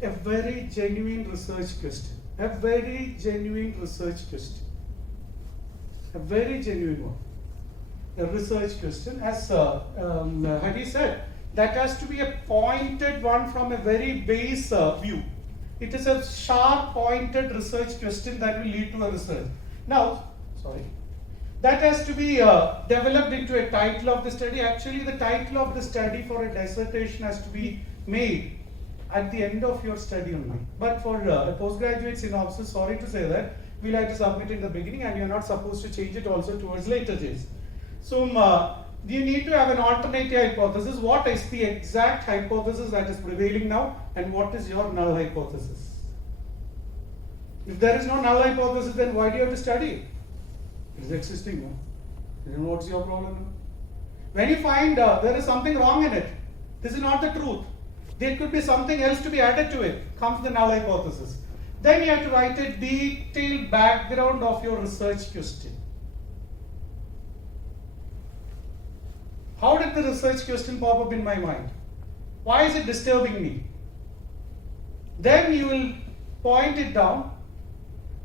A very genuine research question. A very genuine research question. A very genuine one. A research question, as Hadi said, that has to be a pointed one from a very base view. It is a sharp pointed research question that will lead to a research. Now, that has to be developed into a title of the study. Actually, the title of the study for a dissertation has to be made at the end of your study only. But for a postgraduate synopsis, sorry to say that, we'll have to submit in the beginning and you're not supposed to change it also towards later days. So, you need to have an alternative hypothesis. What is the exact hypothesis that is prevailing now and what is your null hypothesis? If there is no null hypothesis, then why do you have to study? It is existing. No? Then what's your problem? No? When you find there is something wrong in it, this is not the truth. There could be something else to be added to it, comes the null hypothesis. Then you have to write a detailed background of your research question. How did the research question pop up in my mind? Why is it disturbing me? Then you will point it down,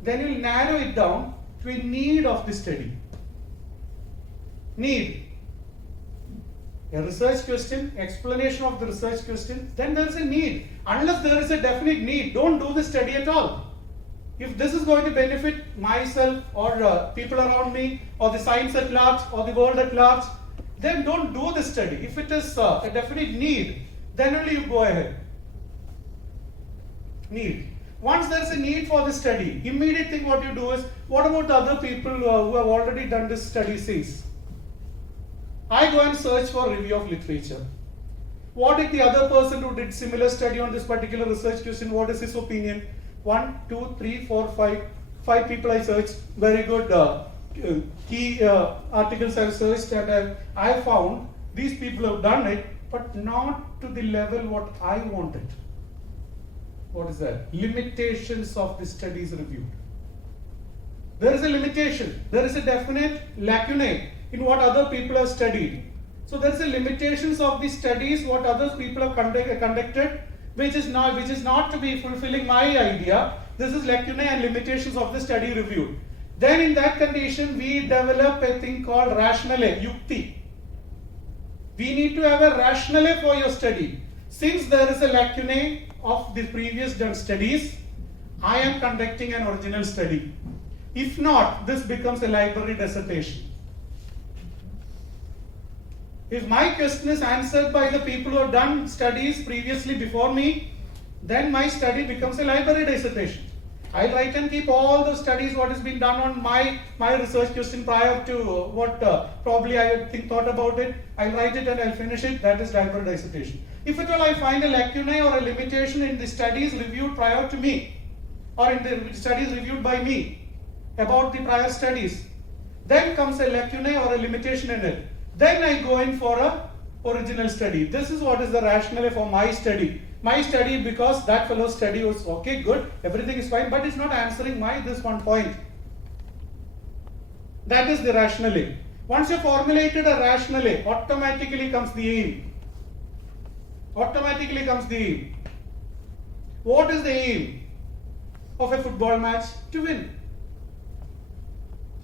then you will narrow it down to a need of the study. Need. A research question, explanation of the research question, then there is a need. Unless there is a definite need, don't do the study at all. If this is going to benefit myself or people around me or the science at large or the world at large, then don't do the study. If it is a definite need, then only you go ahead. Need. Once there is a need for the study, immediate thing what you do is, what about the other people who have already done this study says? I go and search for review of literature. What did the other person who did similar study on this particular research question, what is his opinion? 1, 2, 3, 4, 5. 5 people I searched. Very good key articles I've searched and I found these people have done it, but not to the level what I wanted. What is that? Limitations of the studies reviewed. There is a limitation. There is a definite lacunae in what other people have studied. So there is a limitations of the studies what other people have conducted, which is not to be fulfilling my idea. This is lacunae and limitations of the study reviewed. Then in that condition, we develop a thing called rationale, yukti. We need to have a rationale for your study. Since there is a lacunae of the previous done studies, I am conducting an original study. If not, this becomes a library dissertation. If my question is answered by the people who have done studies previously before me, then my study becomes a library dissertation. I'll write and keep all the studies what has been done on my research question prior to what probably I thought about it. I'll write it and I'll finish it. That is library dissertation. If at all I find a lacunae or a limitation in the studies reviewed prior to me, or in the studies reviewed by me about the prior studies, then comes a lacunae or a limitation in it. Then I go in for a original study. This is what is the rationale for my study. My study, because that fellow's study was okay, good, everything is fine, but it's not answering this one point. That is the rationale. Once you formulated a rationale, automatically comes the aim. Automatically comes the aim. What is the aim of a football match? To win.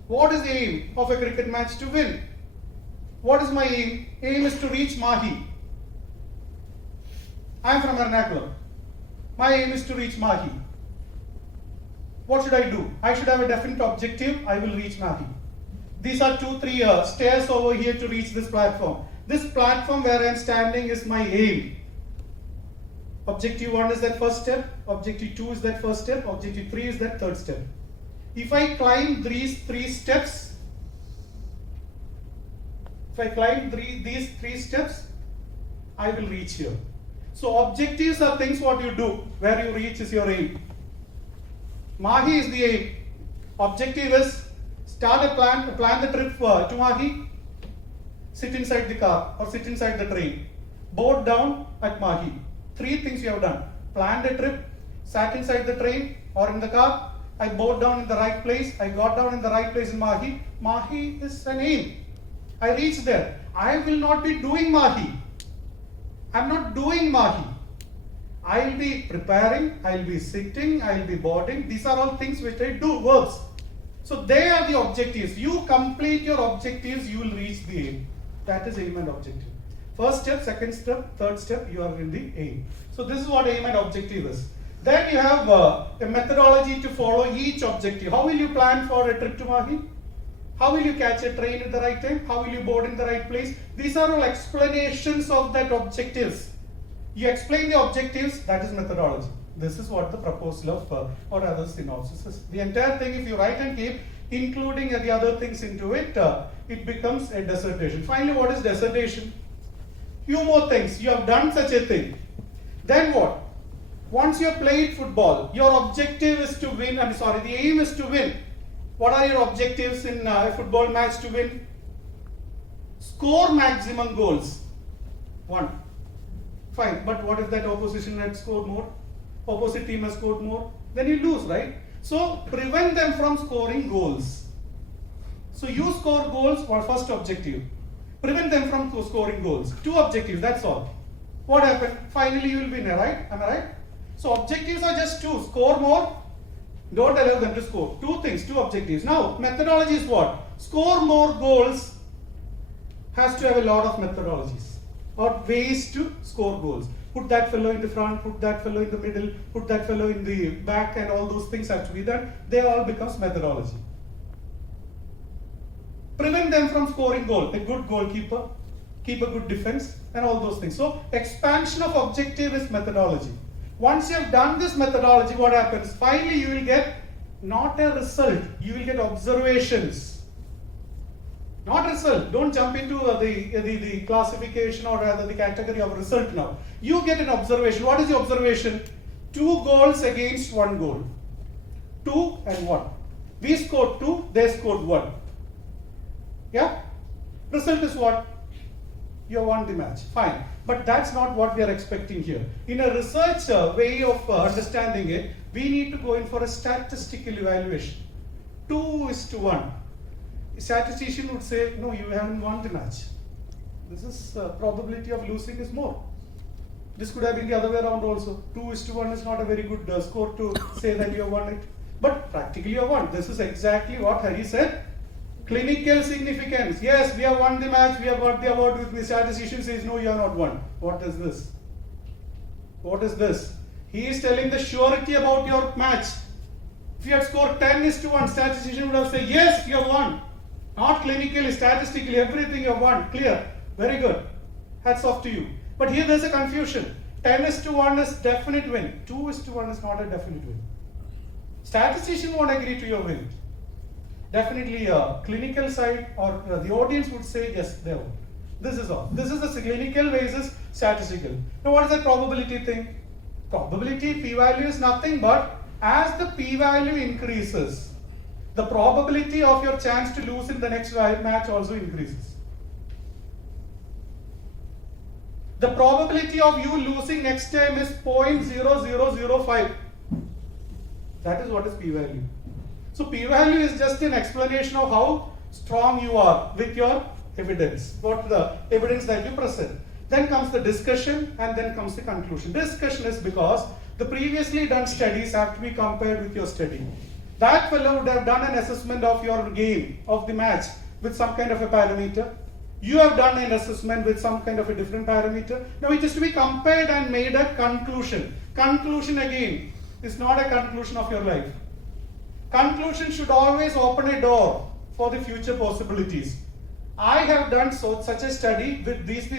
What is the aim of a cricket match? To win. What is my aim? Aim is to reach Mahi. I am from Ernakulam. My aim is to reach Mahi. What should I do? I should have a definite objective. I will reach Mahi. These are 2-3 stairs over here to reach this platform. This platform where I am standing is my aim. Objective 1 is that first step. Objective 2 is that first step. Objective 3 is that third step. If I climb these 3 steps, these 3 steps, I will reach here. So objectives are things what you do, where you reach is your aim. Mahi is the aim. Objective is plan the trip to Mahi, sit inside the car or sit inside the train, board down at Mahi. 3 things you have done. Planned a trip, sat inside the train or in the car, I board down in the right place, I got down in the right place in Mahi. Mahi is an aim. I reach there. I will not be doing Mahi. I'm not doing Mahi. I'll be preparing, I'll be sitting, I'll be boarding. These are all things which I do, verbs. So they are the objectives. You complete your objectives, you will reach the aim. That is aim and objective. First step, second step, third step, you are in the aim. So this is what aim and objective is. Then you have a methodology to follow each objective. How will you plan for a trip to Mahi? How will you catch a train at the right time? How will you board in the right place? These are all explanations of that objectives. You explain the objectives, that is methodology. This is what the proposal of or other synopsis is. The entire thing, if you write and keep including the other things into it, it becomes a dissertation. Finally, what is dissertation? Few more things. You have done such a thing. Then what? Once you have played football, your objective is to win. The aim is to win. What are your objectives in a football match to win? Score maximum goals. 1. Fine. But what if that opposition had scored more? Opposite team has scored more? Then you lose, right? So prevent them from scoring goals. So you score goals for first objective. Prevent them from scoring goals. 2 objectives, that's all. What happened? Finally you will win, right? Am I right? So objectives are just 2. Score more. Don't allow them to score. 2 things, 2 objectives. Now, methodology is what? Score more goals has to have a lot of methodologies or ways to score goals. Put that fellow in the front, put that fellow in the middle, put that fellow in the back, and all those things have to be done. They all becomes methodology. Prevent them from scoring goal. A good goalkeeper, keep a good defense, and all those things. So, expansion of objective is methodology. Once you have done this methodology, what happens? Finally, you will get not a result, you will get observations. Not result. Don't jump into the classification or rather the category of result now. You get an observation. What is the observation? 2 goals against 1 goal. 2 and 1. We scored 2, they scored 1. Yeah? Result is what? You have won the match. Fine. But that's not what we are expecting here. In a research way of understanding it, we need to go in for a statistical evaluation. 2:1. A statistician would say, no, you haven't won the match. This is probability of losing is more. This could have been the other way around also. 2:1 is not a very good score to say that you have won it. But practically you have won. This is exactly what Hari said. Clinical significance. Yes, we have won the match, we have got the award with the statistician says, no, you have not won. What is this? What is this? He is telling the surety about your match. If you had scored 10:1, statistician would have said, yes, you have won. Not clinically, statistically, everything you have won. Clear. Very good. Hats off to you. But here there's a confusion. 10:1 is definite win. 2:1 is not a definite win. Statistician won't agree to your win. Definitely clinical side or the audience would say, yes, they won. This is all. This is the clinical basis, statistical. Now what is the probability thing? Probability, p-value is nothing but as the p-value increases, the probability of your chance to lose in the next match also increases. The probability of you losing next time is 0.0005. That is what is p-value. So p-value is just an explanation of how strong you are with your evidence, what the evidence that you present. Then comes the discussion and then comes the conclusion. Discussion is because the previously done studies have to be compared with your study. That fellow would have done an assessment of your game, of the match, with some kind of a parameter. You have done an assessment with some kind of a different parameter. Now it is to be compared and made a conclusion. Conclusion again is not a conclusion of your life. Conclusion should always open a door for the future possibilities. I have done such a study with these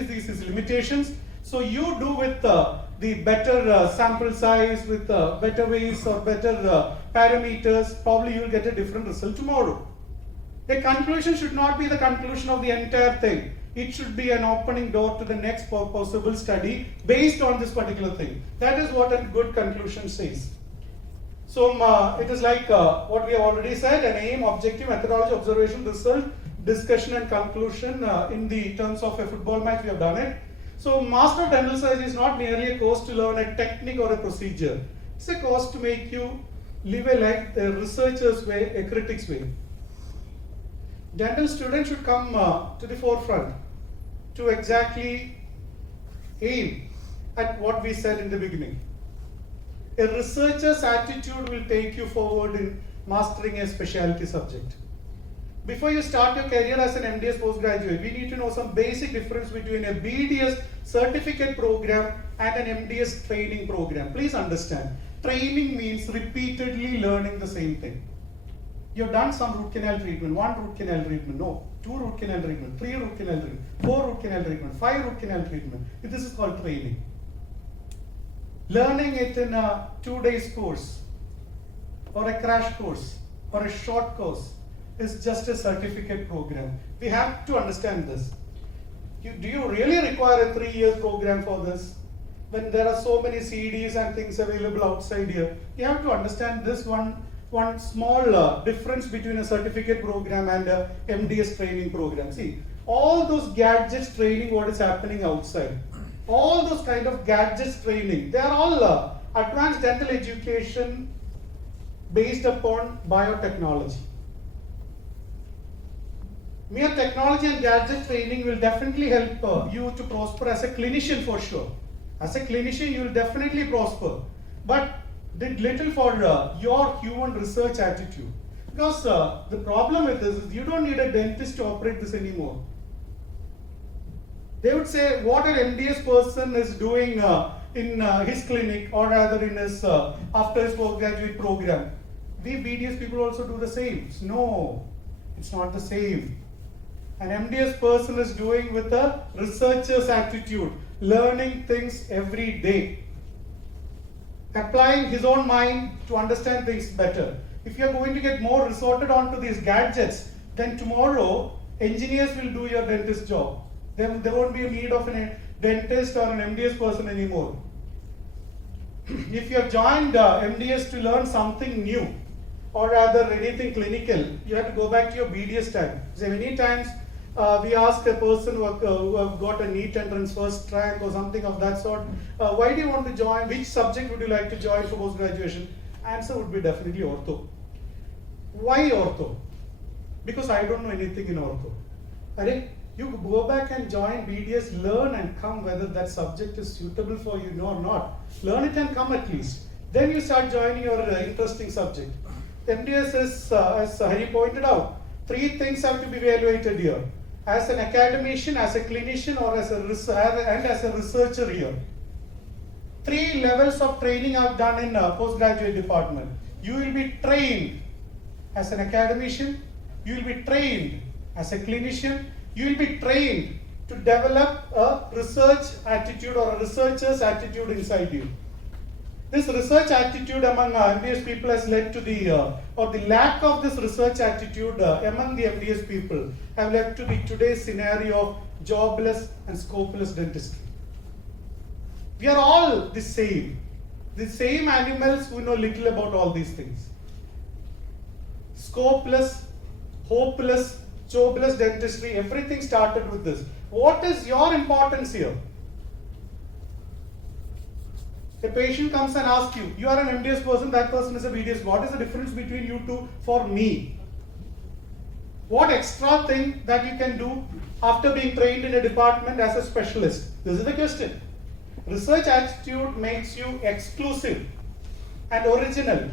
limitations. So you do with the better sample size, with better ways or better parameters, probably you will get a different result tomorrow. A conclusion should not be the conclusion of the entire thing. It should be an opening door to the next possible study based on this particular thing. That is what a good conclusion says. So it is like what we have already said, an aim, objective, methodology, observation, result, discussion and conclusion. In the terms of a football match, we have done it. So Master of Dental Surgery is not merely a course to learn a technique or a procedure. It's a course to make you live a life a researcher's way, a critic's way. Dental students should come to the forefront to exactly aim at what we said in the beginning. A researcher's attitude will take you forward in mastering a specialty subject. Before you start your career as an MDS postgraduate, we need to know some basic difference between a BDS certificate program and an MDS training program. Please understand, training means repeatedly learning the same thing. You've done some root canal treatment, 1 root canal treatment, no, 2 root canal treatment, 3 root canal treatment, 4 root canal treatment, 5 root canal treatment. This is called training. Learning it in a 2-day course or a crash course or a short course is just a certificate program. We have to understand this. Do you really require a 3-year program for this? When there are so many CDs and things available outside here, you have to understand this one small difference between a certificate program and a MDS training program. See, all those gadgets training, what is happening outside, all those kind of gadgets training, they are all advanced dental education based upon biotechnology. Mere technology and gadget training will definitely help you to prosper as a clinician for sure. As a clinician, you will definitely prosper. But did little for your human research attitude. Because the problem with this is you don't need a dentist to operate this anymore. They would say what an MDS person is doing in his clinic or rather in his after his postgraduate program. We BDS people also do the same. No, it's not the same. An MDS person is doing with a researcher's attitude, learning things every day, applying his own mind to understand things better. If you are going to get more resorted onto these gadgets, then tomorrow engineers will do your dentist job. There won't be a need of a dentist or an MDS person anymore. If you have joined MDS to learn something new, or rather anything clinical, you have to go back to your BDS time. So many times we ask a person who have got a NEET entrance first rank or something of that sort, why do you want to join, which subject would you like to join for post-graduation? Answer would be definitely ortho. Why ortho? Because I don't know anything in ortho. You go back and join BDS, learn and come whether that subject is suitable for you or not. Learn it and come at least. Then you start joining your interesting subject. MDS is, as Hari pointed out, 3 things have to be evaluated here. As an academician, as a clinician, or as a researcher here. 3 levels of training I've done in postgraduate department. You will be trained as an academician, you will be trained as a clinician, you will be trained to develop a research attitude or a researcher's attitude inside you. This research attitude among MBS people has led to the lack of this research attitude among the MBS people have led to the today's scenario of jobless and scopeless dentistry. We are all the same animals who know little about all these things. Scopeless, hopeless, jobless dentistry, everything started with this. What is your importance here? A patient comes and asks you, you are an MDS person, that person is a BDS. What is the difference between you two for me? What extra thing that you can do after being trained in a department as a specialist? This is the question. Research attitude makes you exclusive and original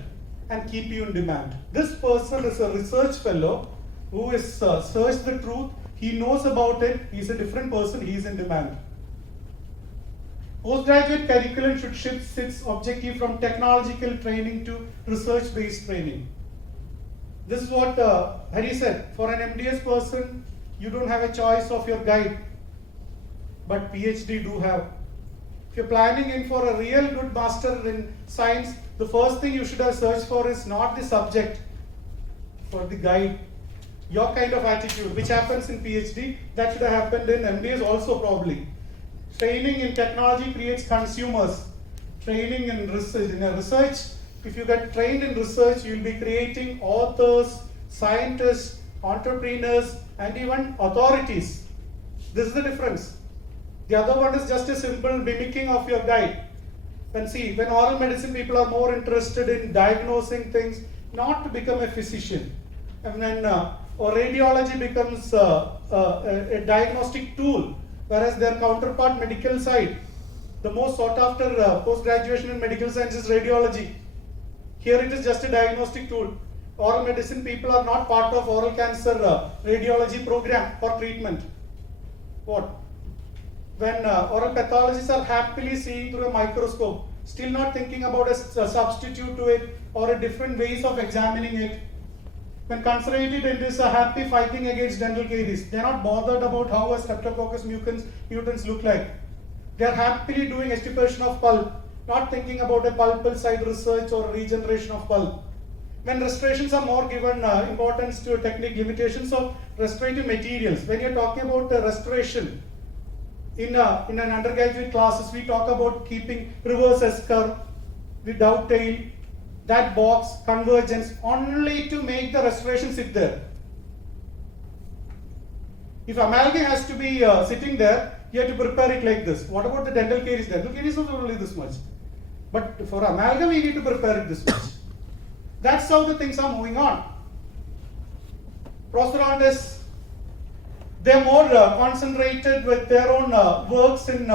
and keep you in demand. This person is a research fellow who has searched the truth. He knows about it. He's a different person. He's in demand. Postgraduate curriculum should shift its objective from technological training to research-based training. This is what Hari said. For an MDS person, you don't have a choice of your guide, but PhD do have. If you're planning in for a real good master in science, the first thing you should have searched for is not the subject, for the guide. Your kind of attitude, which happens in PhD, that should have happened in MBS also probably. Training in technology creates consumers. Training in research, if you get trained in research, you will be creating authors, scientists, entrepreneurs, and even authorities. This is the difference. The other one is just a simple mimicking of your guide. When oral medicine people are more interested in diagnosing things, not to become a physician. And then or radiology becomes a diagnostic tool, whereas their counterpart medical side, the most sought after post-graduation in medical science is radiology. Here it is just a diagnostic tool. Oral medicine people are not part of oral cancer radiology program for treatment. What? When oral pathologists are happily seeing through a microscope, still not thinking about a substitute to it or a different ways of examining it. When conservative dentists are happy fighting against dental caries, they are not bothered about how a Streptococcus mutans look like. They are happily doing extirpation of pulp, not thinking about a pulpal side research or regeneration of pulp. When restorations are more given importance to technique limitations of restorative materials, when you are talking about restoration, in an undergraduate classes, we talk about keeping reverse S-curve, we dovetail, that box, convergence, only to make the restoration sit there. If amalgam has to be sitting there, you have to prepare it like this. What about the dental caries? Dental caries is only this much. But for amalgam, we need to prepare it this much. That's how the things are moving on. Prosthodontists, they're more concentrated with their own works in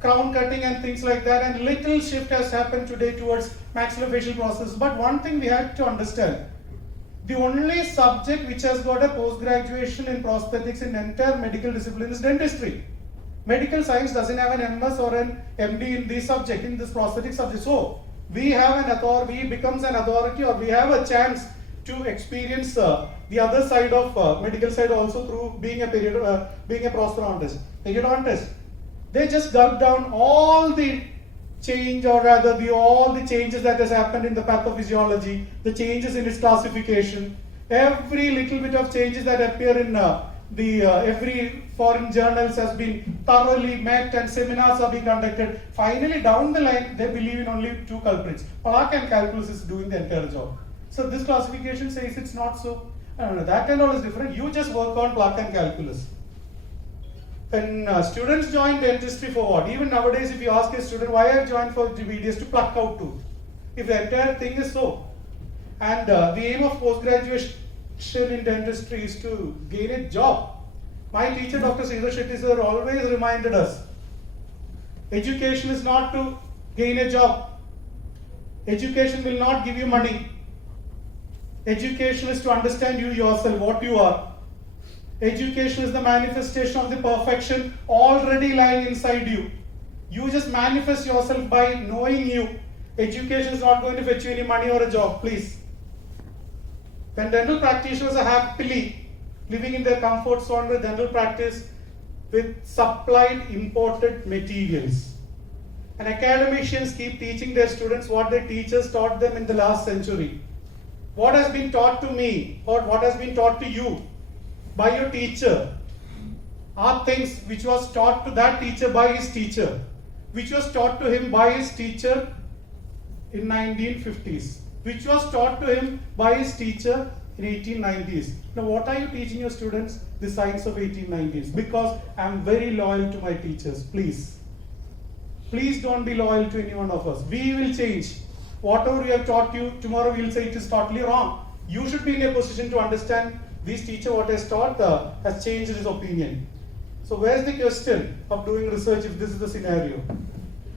crown cutting and things like that, and little shift has happened today towards maxillofacial process. But one thing we have to understand, the only subject which has got a post-graduation in prosthetics in entire medical discipline is dentistry. Medical science doesn't have an MS or an MD in this subject, in this prosthetic subject. So we have an authority, we becomes an authority, or we have a chance to experience the other side of medical side also through being a prosthodontist. Periodontist, they just dug down all the change, or rather all the changes that has happened in the pathophysiology, the changes in its classification, every little bit of changes that appear in every foreign journals has been thoroughly met and seminars are being conducted. Finally, down the line, they believe in only two culprits. Plaque and calculus is doing the entire job. So this classification says it's not so. No, that and all is different. You just work on plaque and calculus. When students join dentistry for what? Even nowadays, if you ask a student why I joined for GBDS, to pluck out tooth. If the entire thing is so. And the aim of post-graduation in dentistry is to gain a job. My teacher, Dr. Sridhar Shetty sir, always reminded us, education is not to gain a job. Education will not give you money. Education is to understand you yourself, what you are. Education is the manifestation of the perfection already lying inside you. You just manifest yourself by knowing you. Education is not going to fetch you any money or a job, please. When dental practitioners are happily living in their comfort zone with dental practice with supplied imported materials, and academicians keep teaching their students what their teachers taught them in the last century. What has been taught to me or what has been taught to you by your teacher are things which was taught to that teacher by his teacher, which was taught to him by his teacher in 1950s, which was taught to him by his teacher in 1890s. Now what are you teaching your students? The science of 1890s. Because I am very loyal to my teachers. Please don't be loyal to any one of us. We will change. Whatever we have taught you, tomorrow we will say it is totally wrong. You should be in a position to understand this teacher what has taught has changed his opinion. So where's the question of doing research if this is the scenario?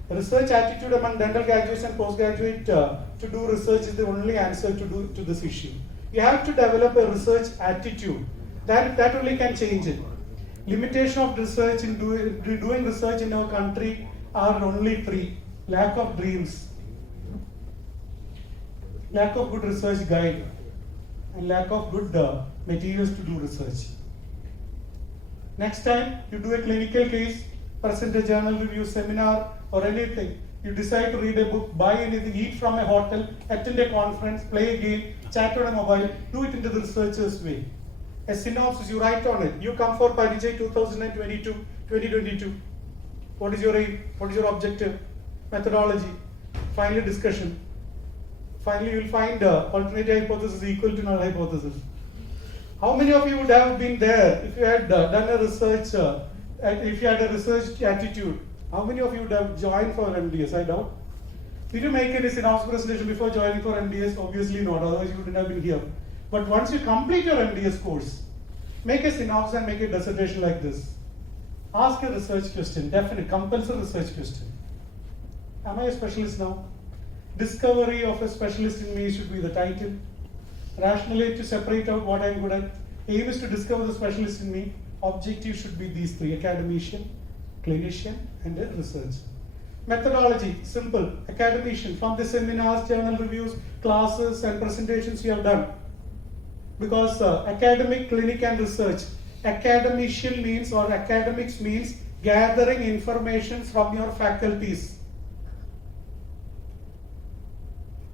Research attitude among dental graduates and postgraduate to do research is the only answer to this issue. You have to develop a research attitude. That only can change it. Limitation of research in doing research in our country are only three. Lack of dreams, lack of good research guide, and lack of good materials to do research. Next time you do a clinical case, present a journal review, seminar or anything, you decide to read a book, buy anything, eat from a hotel, attend a conference, play a game, chat on a mobile, do it into the researcher's way. A synopsis, you write on it. You come for Parijay 2022. What is your aim? What is your objective? Methodology. Finally, discussion. Finally, you will find alternate hypothesis equal to null hypothesis. How many of you would have been there if you had done a research, if you had a research attitude? How many of you would have joined for MDS? I doubt. Did you make any synopsis presentation before joining for MDS? Obviously not, otherwise you wouldn't have been here. But once you complete your MDS course, make a synopsis and make a dissertation like this. Ask a research question, definite, compulsory research question. Am I a specialist now? Discovery of a specialist in me should be the title. Rationally to separate out what I am good at. Aim is to discover the specialist in me. Objective should be these three: academician, clinician, and a research. Methodology, simple. Academician, from the seminars, journal reviews, classes, and presentations you have done. Because academic, clinic, and research. Academician means, or academics means, gathering information from your faculties.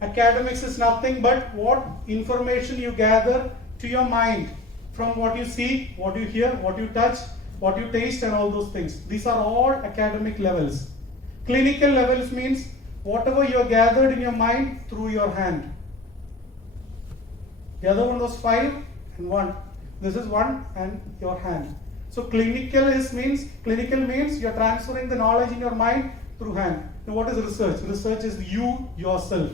Academics is nothing but what information you gather to your mind from what you see, what you hear, what you touch, what you taste, and all those things. These are all academic levels. Clinical levels means whatever you have gathered in your mind through your hand. The other one was 5 and 1. This is 1 and your hand. So clinical means you are transferring the knowledge in your mind through hand. Now what is research? Research is you yourself.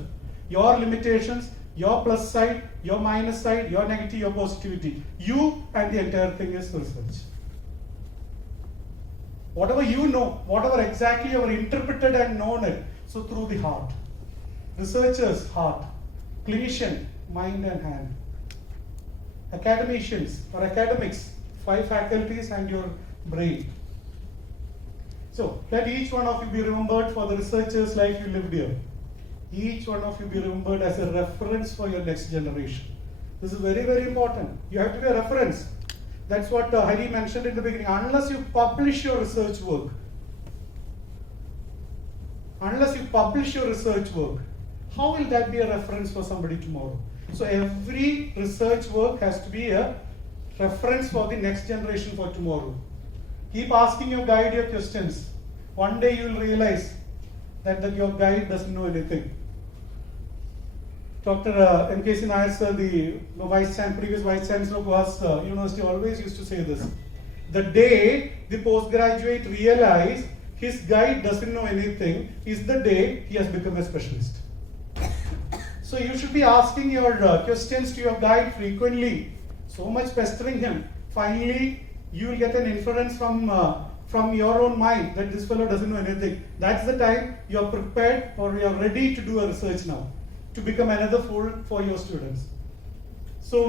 Your limitations, your plus side, your minus side, your negative, your positivity. You and the entire thing is research. Whatever you know, whatever exactly you have interpreted and known it, so through the heart. Researchers, heart. Clinician, mind and hand. Academicians or academics, 5 faculties and your brain. So let each one of you be remembered for the researcher's life you lived here. Each one of you be remembered as a reference for your next generation. This is very, very important. You have to be a reference. That's what Hari mentioned in the beginning. Unless you publish your research work, how will that be a reference for somebody tomorrow? So every research work has to be a reference for the next generation for tomorrow. Keep asking your guide your questions. One day you will realize that your guide doesn't know anything. Dr. M.K.C. Nair sir, the previous Vice Chancellor of us university, always used to say this. The day the postgraduate realizes his guide doesn't know anything is the day he has become a specialist. So you should be asking your questions to your guide frequently, so much pestering him. Finally, you will get an inference from your own mind that this fellow doesn't know anything. That's the time you are prepared or you are ready to do a research now, to become another fool for your students. So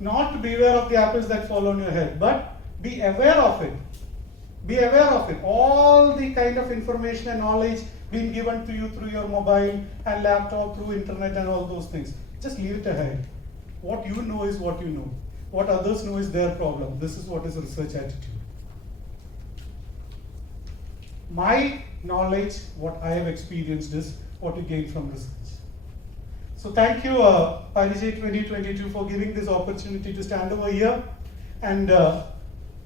not to beware of the apples that fall on your head, but be aware of it. Be aware of it. All the kind of information and knowledge being given to you through your mobile and laptop, through internet and all those things. Just leave it ahead. What you know is what you know. What others know is their problem. This is what is a research attitude. My knowledge, what I have experienced is what you gain from research. So thank you, Parijay 2022, for giving this opportunity to stand over here and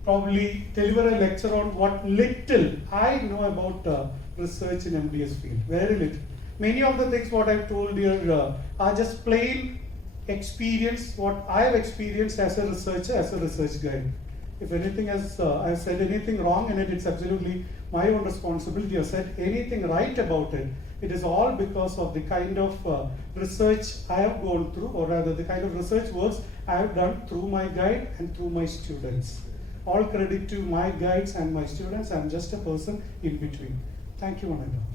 probably deliver a lecture on what little I know about research in MDS field. Very little. Many of the things what I've told here are just plain experience, what I have experienced as a researcher, as a research guide. If anything has, I've said anything wrong in it, it's absolutely my own responsibility. I've said anything right about it, it is all because of the kind of research I have gone through, or rather the kind of research works I have done through my guide and through my students. All credit to my guides and my students. I'm just a person in between. Thank you, one and all.